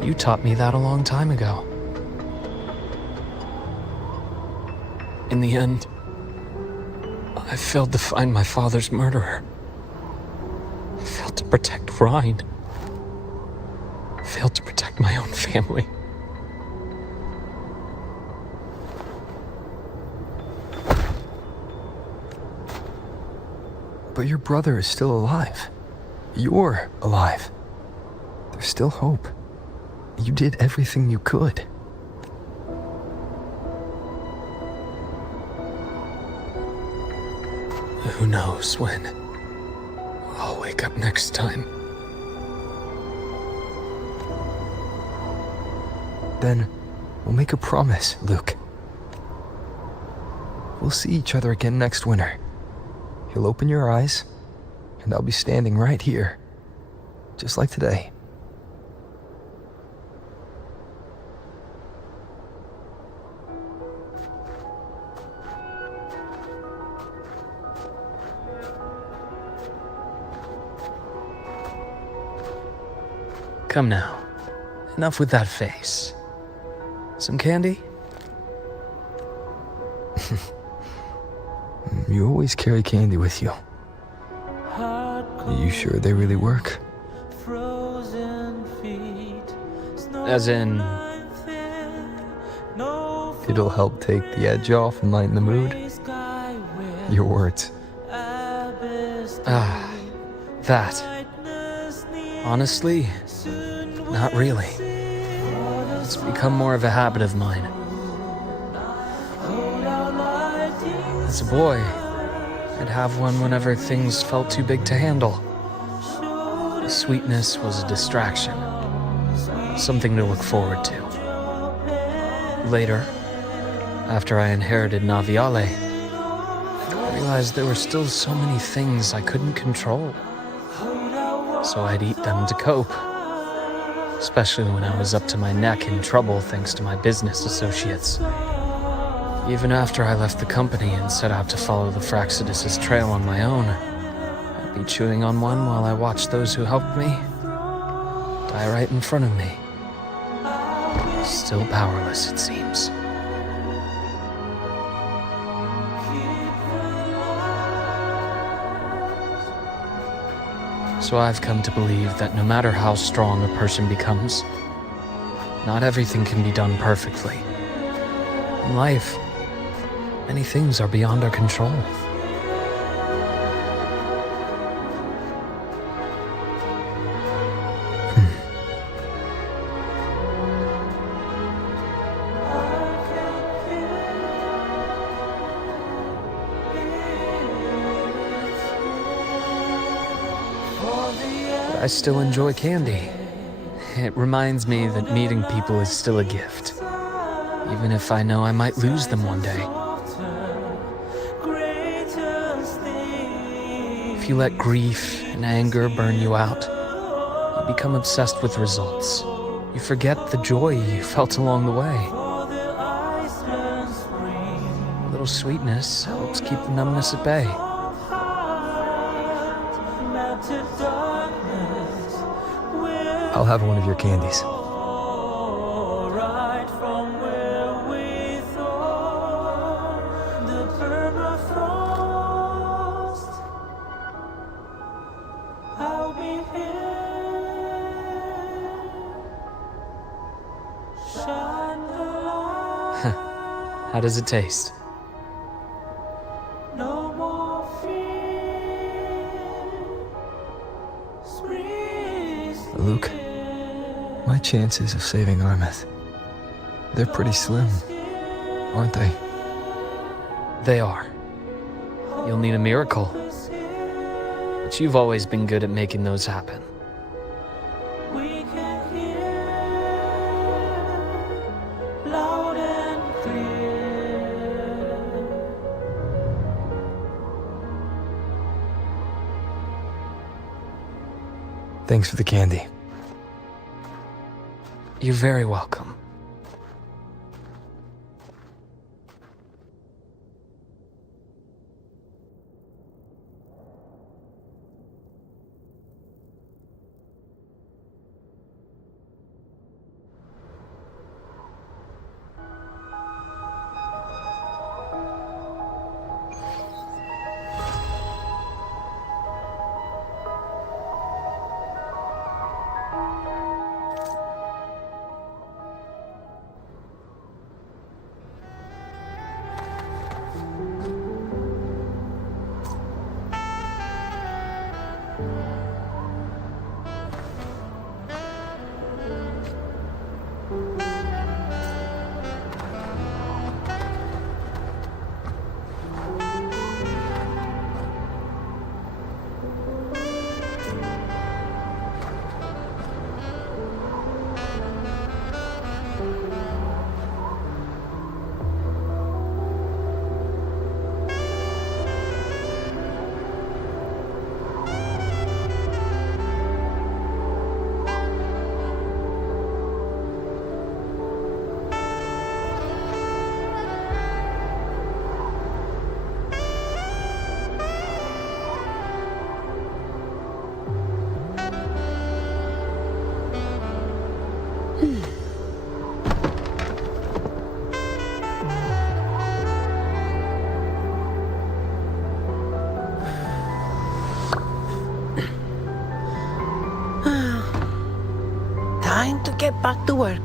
You taught me that a long time ago. In the end, I failed to find my father's murderer. I failed to protect Rhine. I failed to protect my own family. But your brother is still alive. You're alive. There's still hope. You did everything you could. Who knows when I'll wake up next time. Then we'll make a promise, Luke. We'll see each other again next winter. You'll open your eyes, and I'll be standing right here, just like today. Come now. Enough with that face. Some candy? You always carry candy with you. Are you sure they really work? As in... It'll help take the edge off and lighten the mood? Your words. That. Honestly, not really. It's become more of a habit of mine. As a boy, I'd have one whenever things felt too big to handle. The sweetness was a distraction, something to look forward to. Later, after I inherited Naviale, I realized there were still so many things I couldn't control. So I'd eat them to cope. Especially when I was up to my neck in trouble thanks to my business associates. Even after I left the company and set out to follow the Fraxidus' trail on my own, I'd be chewing on one while I watched those who helped me die right in front of me. Still powerless, it seems. So I've come to believe that no matter how strong a person becomes, not everything can be done perfectly. In life, many things are beyond our control. I still enjoy candy. It reminds me that meeting people is still a gift, even if I know I might lose them one day. If you let grief and anger burn you out, you become obsessed with results. You forget the joy you felt along the way. A little sweetness helps keep the numbness at bay. I'll have one of your candies. How does it taste? Luke, my chances of saving Armeth, they're pretty slim, aren't they? They are. You'll need a miracle. But you've always been good at making those happen. Thanks for the candy. You're very welcome. Time to get back to work.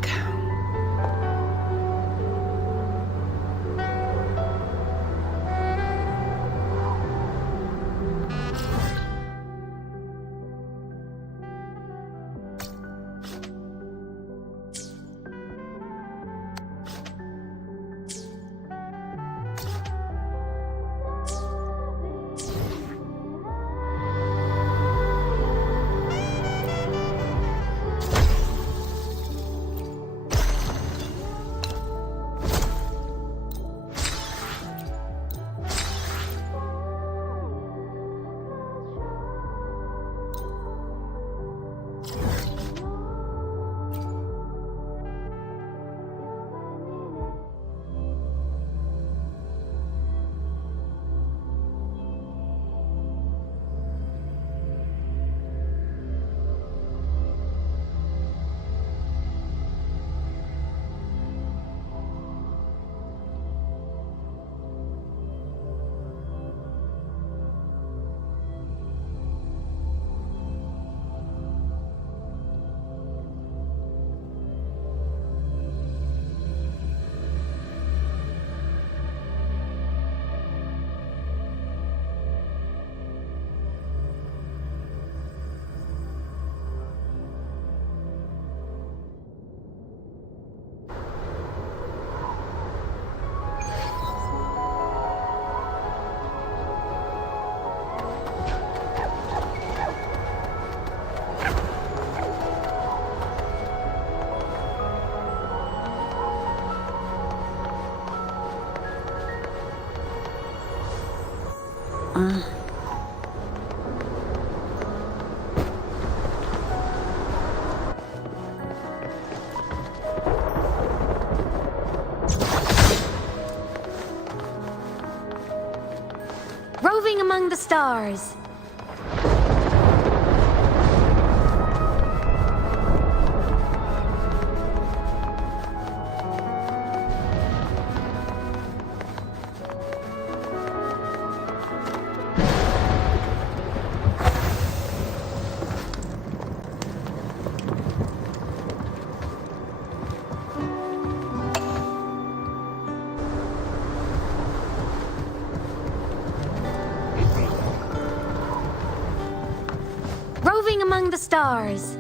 Roving among the stars. Roving among the stars.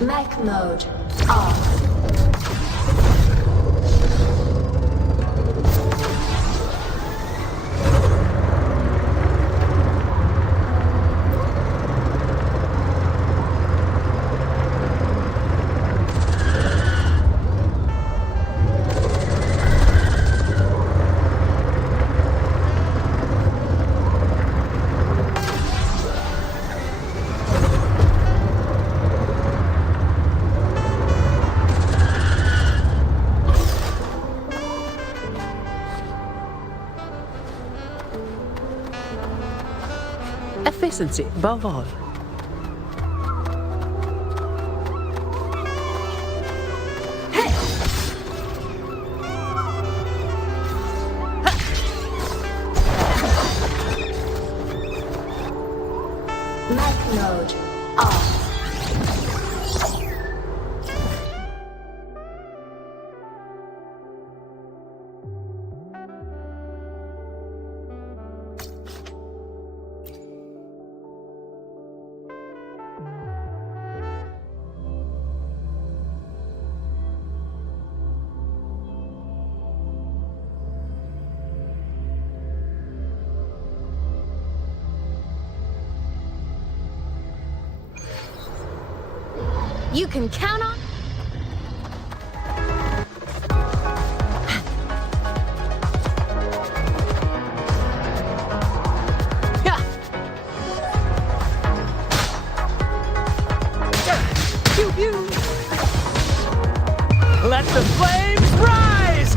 Mech mode off. Efficiency above all. You can count on... Pew pew. Let the flames rise!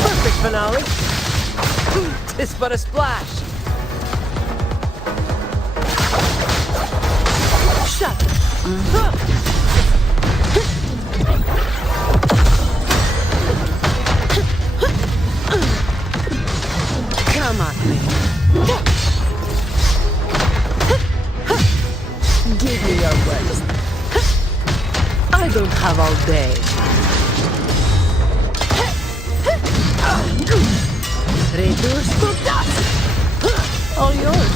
Perfect finale. Tis but a splash. Shut. Come at me. Give me your waist. I don't have all day. Reduce to dust. All yours.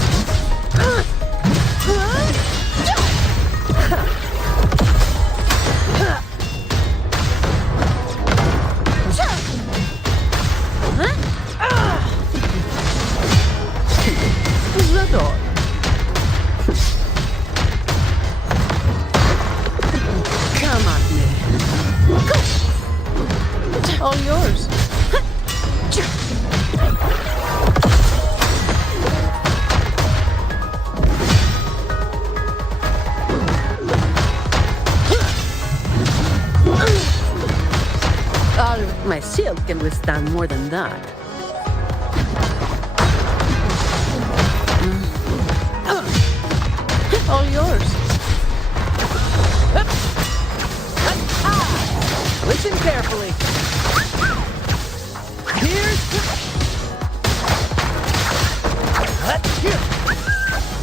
The door. Come at me. All yours. My shield can withstand more than that. All yours. Listen carefully. Here's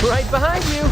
right behind you.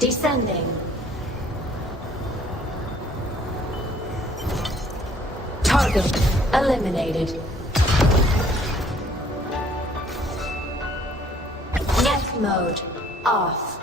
Descending. Target eliminated. Net mode off.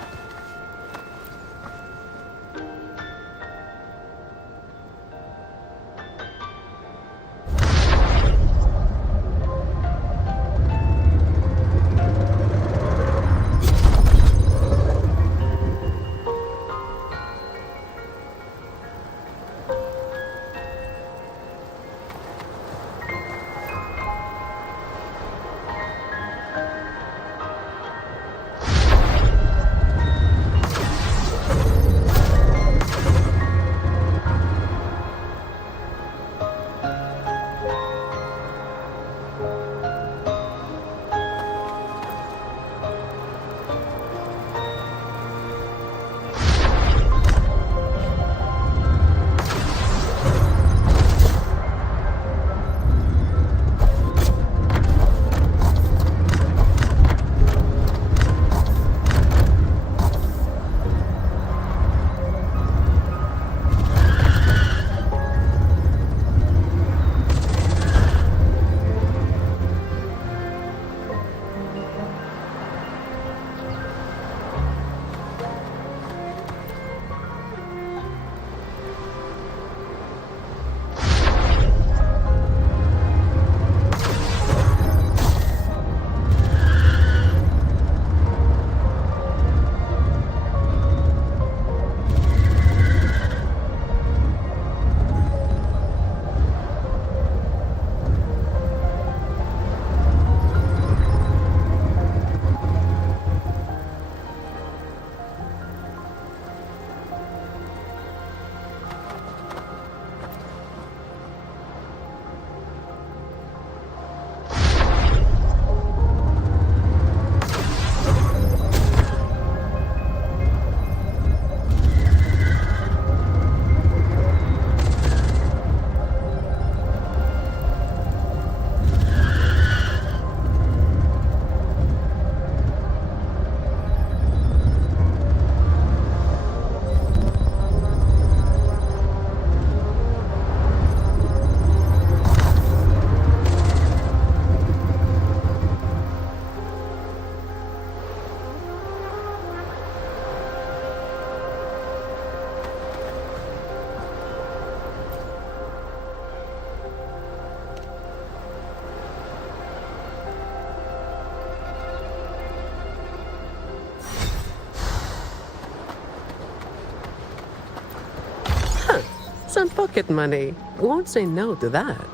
some pocket money. Won't say no to that.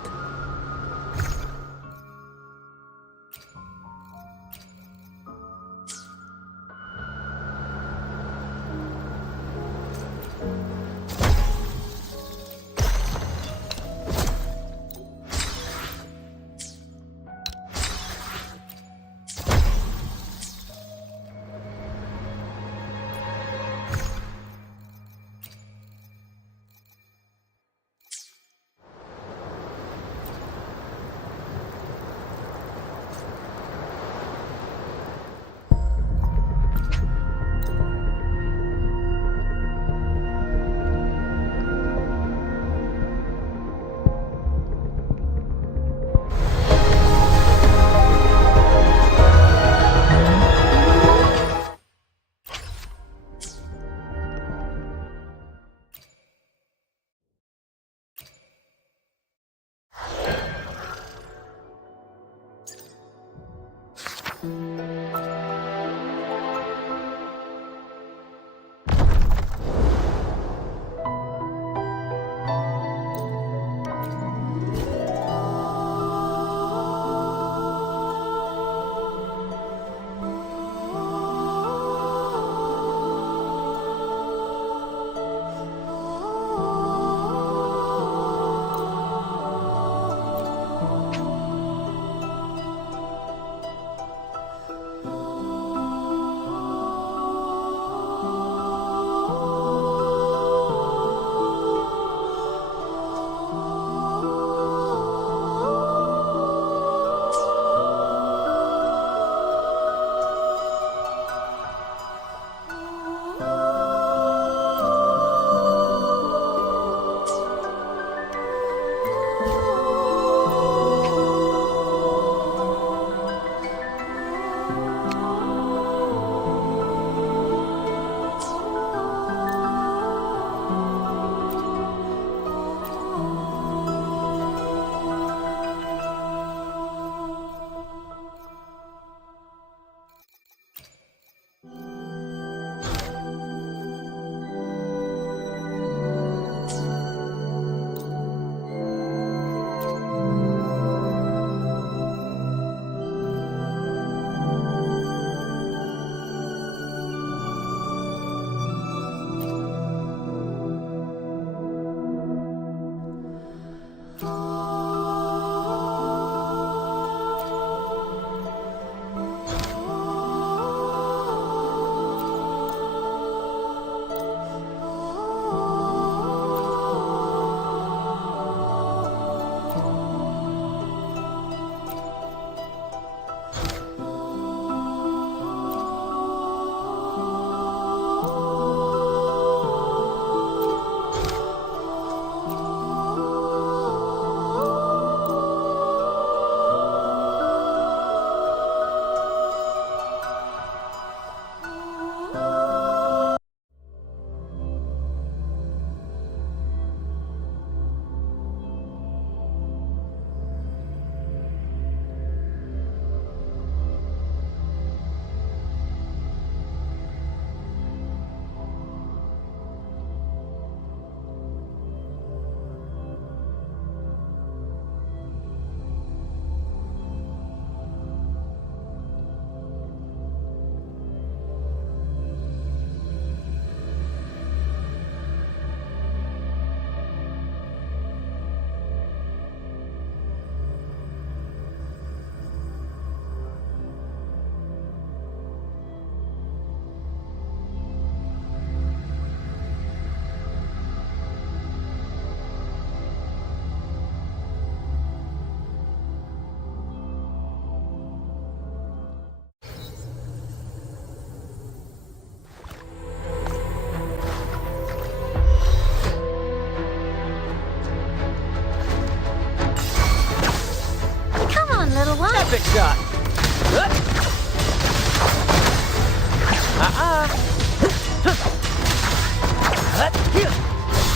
Epic shot.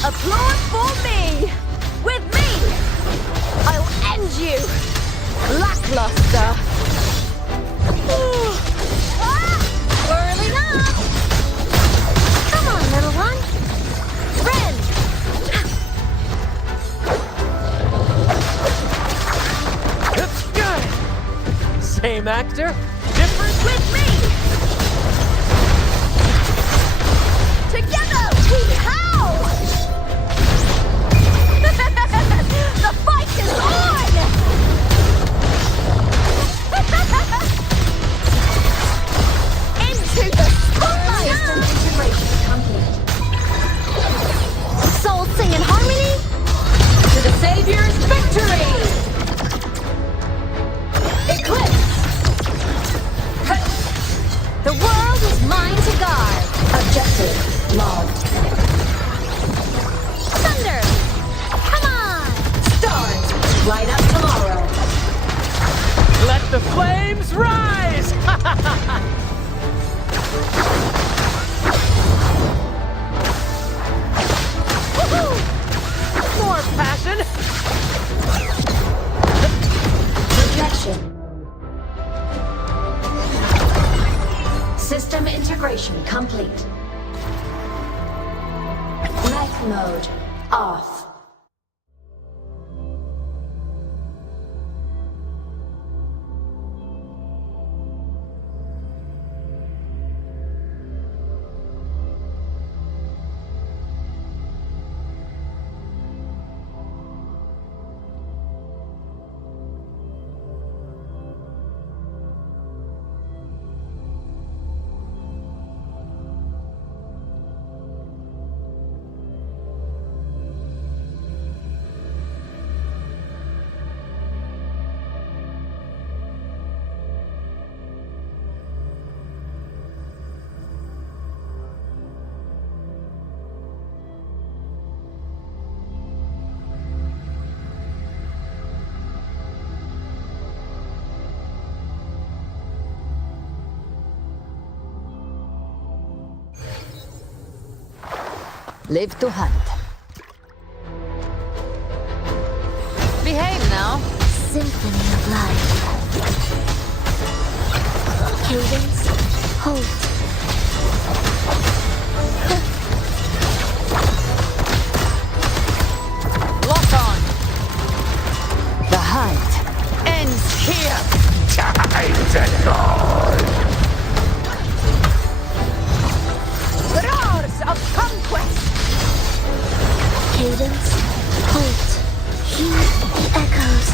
Applaud for me! With me! I'll end you! Lackluster! Whirling up! Come on, little one! Ren! one-time actor. Different With me! Together we how! The fight is on! Into the spotlight! Integration complete. Soul sing in harmony to the Savior's victory! Eclipse! The world is mine to guard. Objective logged. Thunder! Come on! Stars light up tomorrow. Let the flames rise! Woohoo! More passion! Projection. System integration complete. Mech mode off. Live to hunt. Behave now. Symphony of life. Cadence, hold. Lock on. The hunt ends here. Roars of conquest. Cadence, hold. Hear the echoes.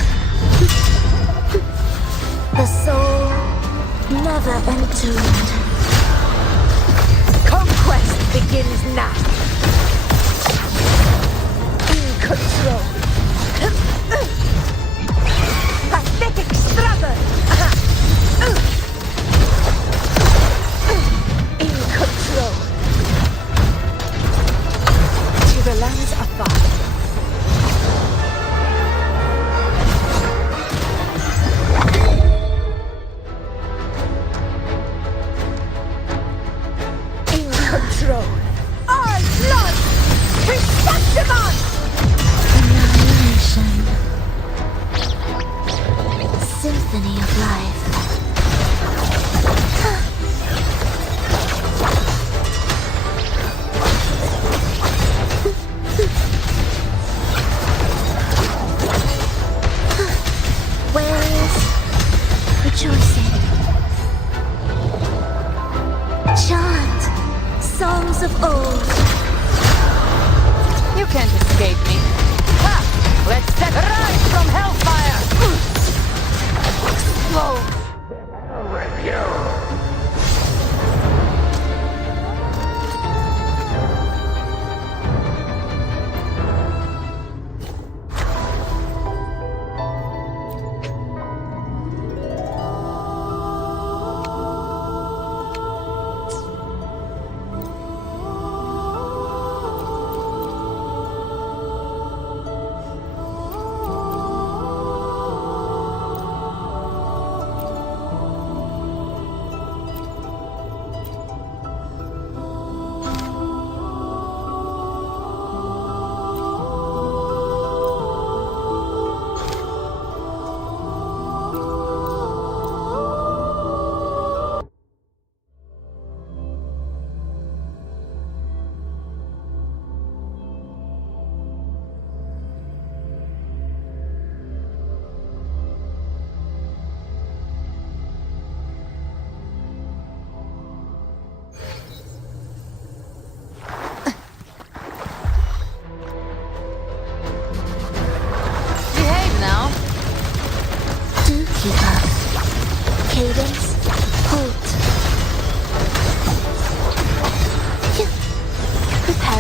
The soul never entombed. Conquest begins now. In control. Pathetic struggle. In control. To the lands afar. In control. Our blood! Reception! Annihilation. Symphony of life. Where is rejoicing? Chant songs of old. You can't escape me. Ha! Let's set rise from hellfire! Explode!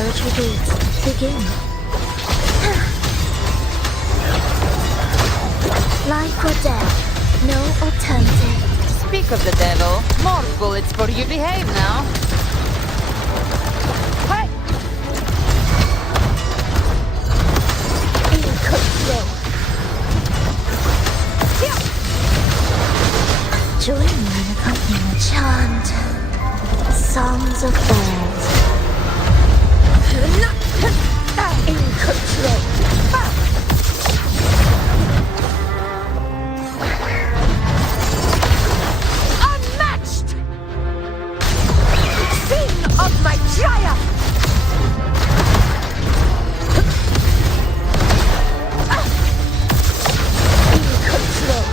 preparatory beats begin. Life or death, no alternative. Speak of the devil. More bullets for you. Behave now. Hey! In control. Join me in accompanying a chant. Songs of birds. In control. Unmatched! Sing of my triumph! In control.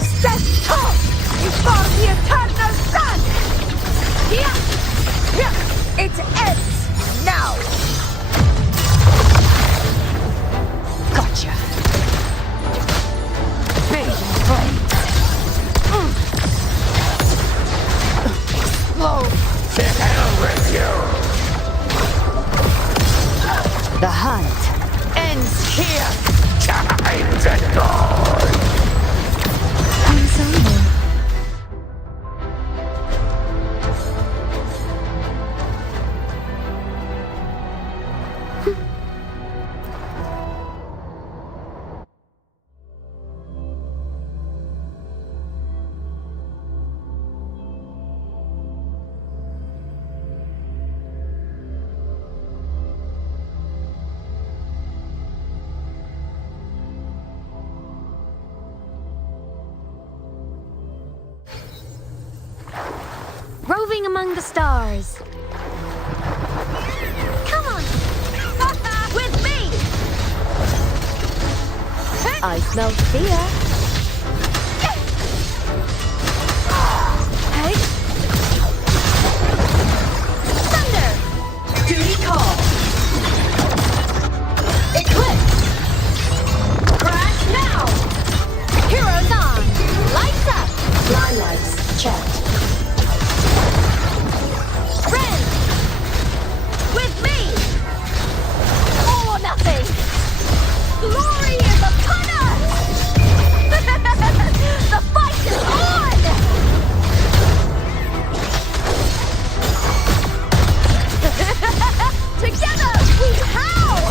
Stand tall before the eternal sun! It ends now! Gotcha! Fading flames! Explode! To hell with you! The hunt ends here! Time to die! Ensemble. Roving among the stars. Come on! With me! I smell fear. Hey! Thunder! Duty call! Eclipse! Crash now! Heroes on! Lights up! Line lights checked. Ren! With me! All or nothing! Glory is upon us! The fight is on! Together we howl!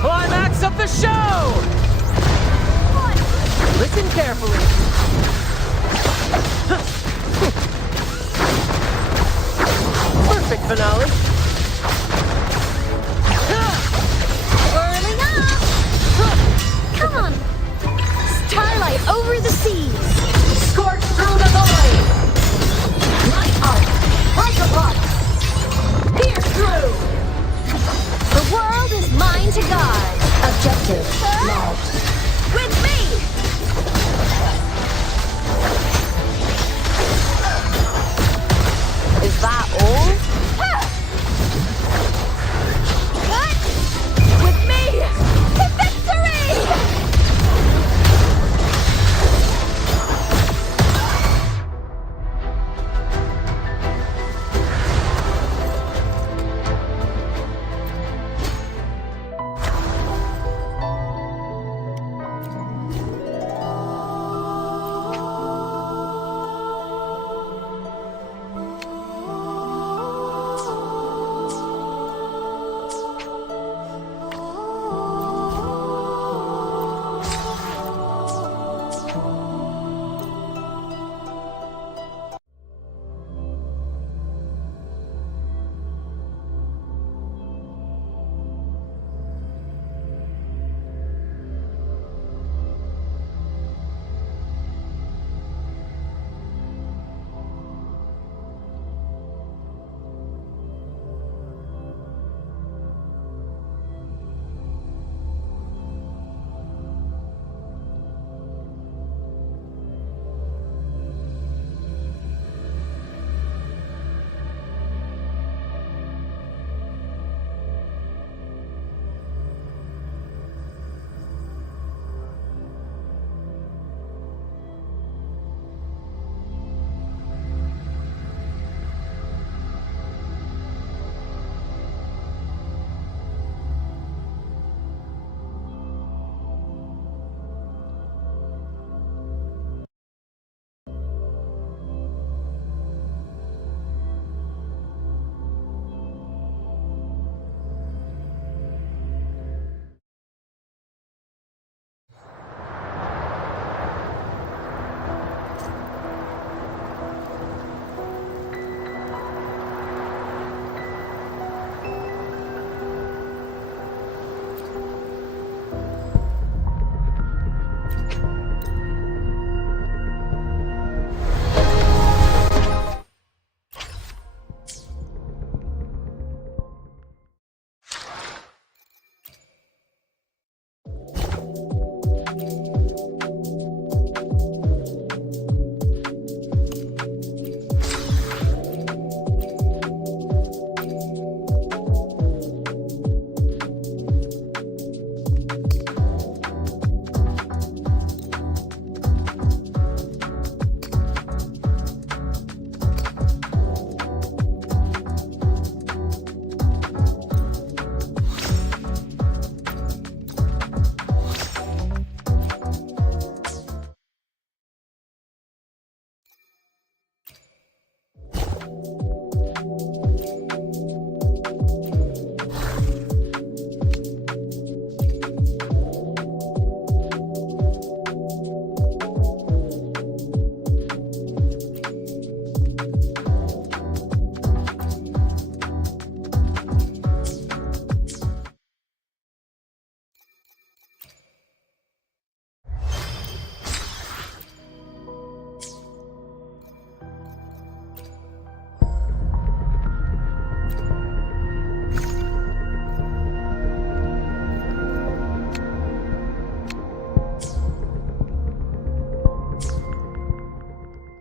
Climax of the show! Listen carefully. Perfect finale. Whirling up! Come on! Starlight over the seas! Scorch through the void! Light arc! Like a box! Pierce through! The world is mine to guard! Objective logged. With me! Is that all?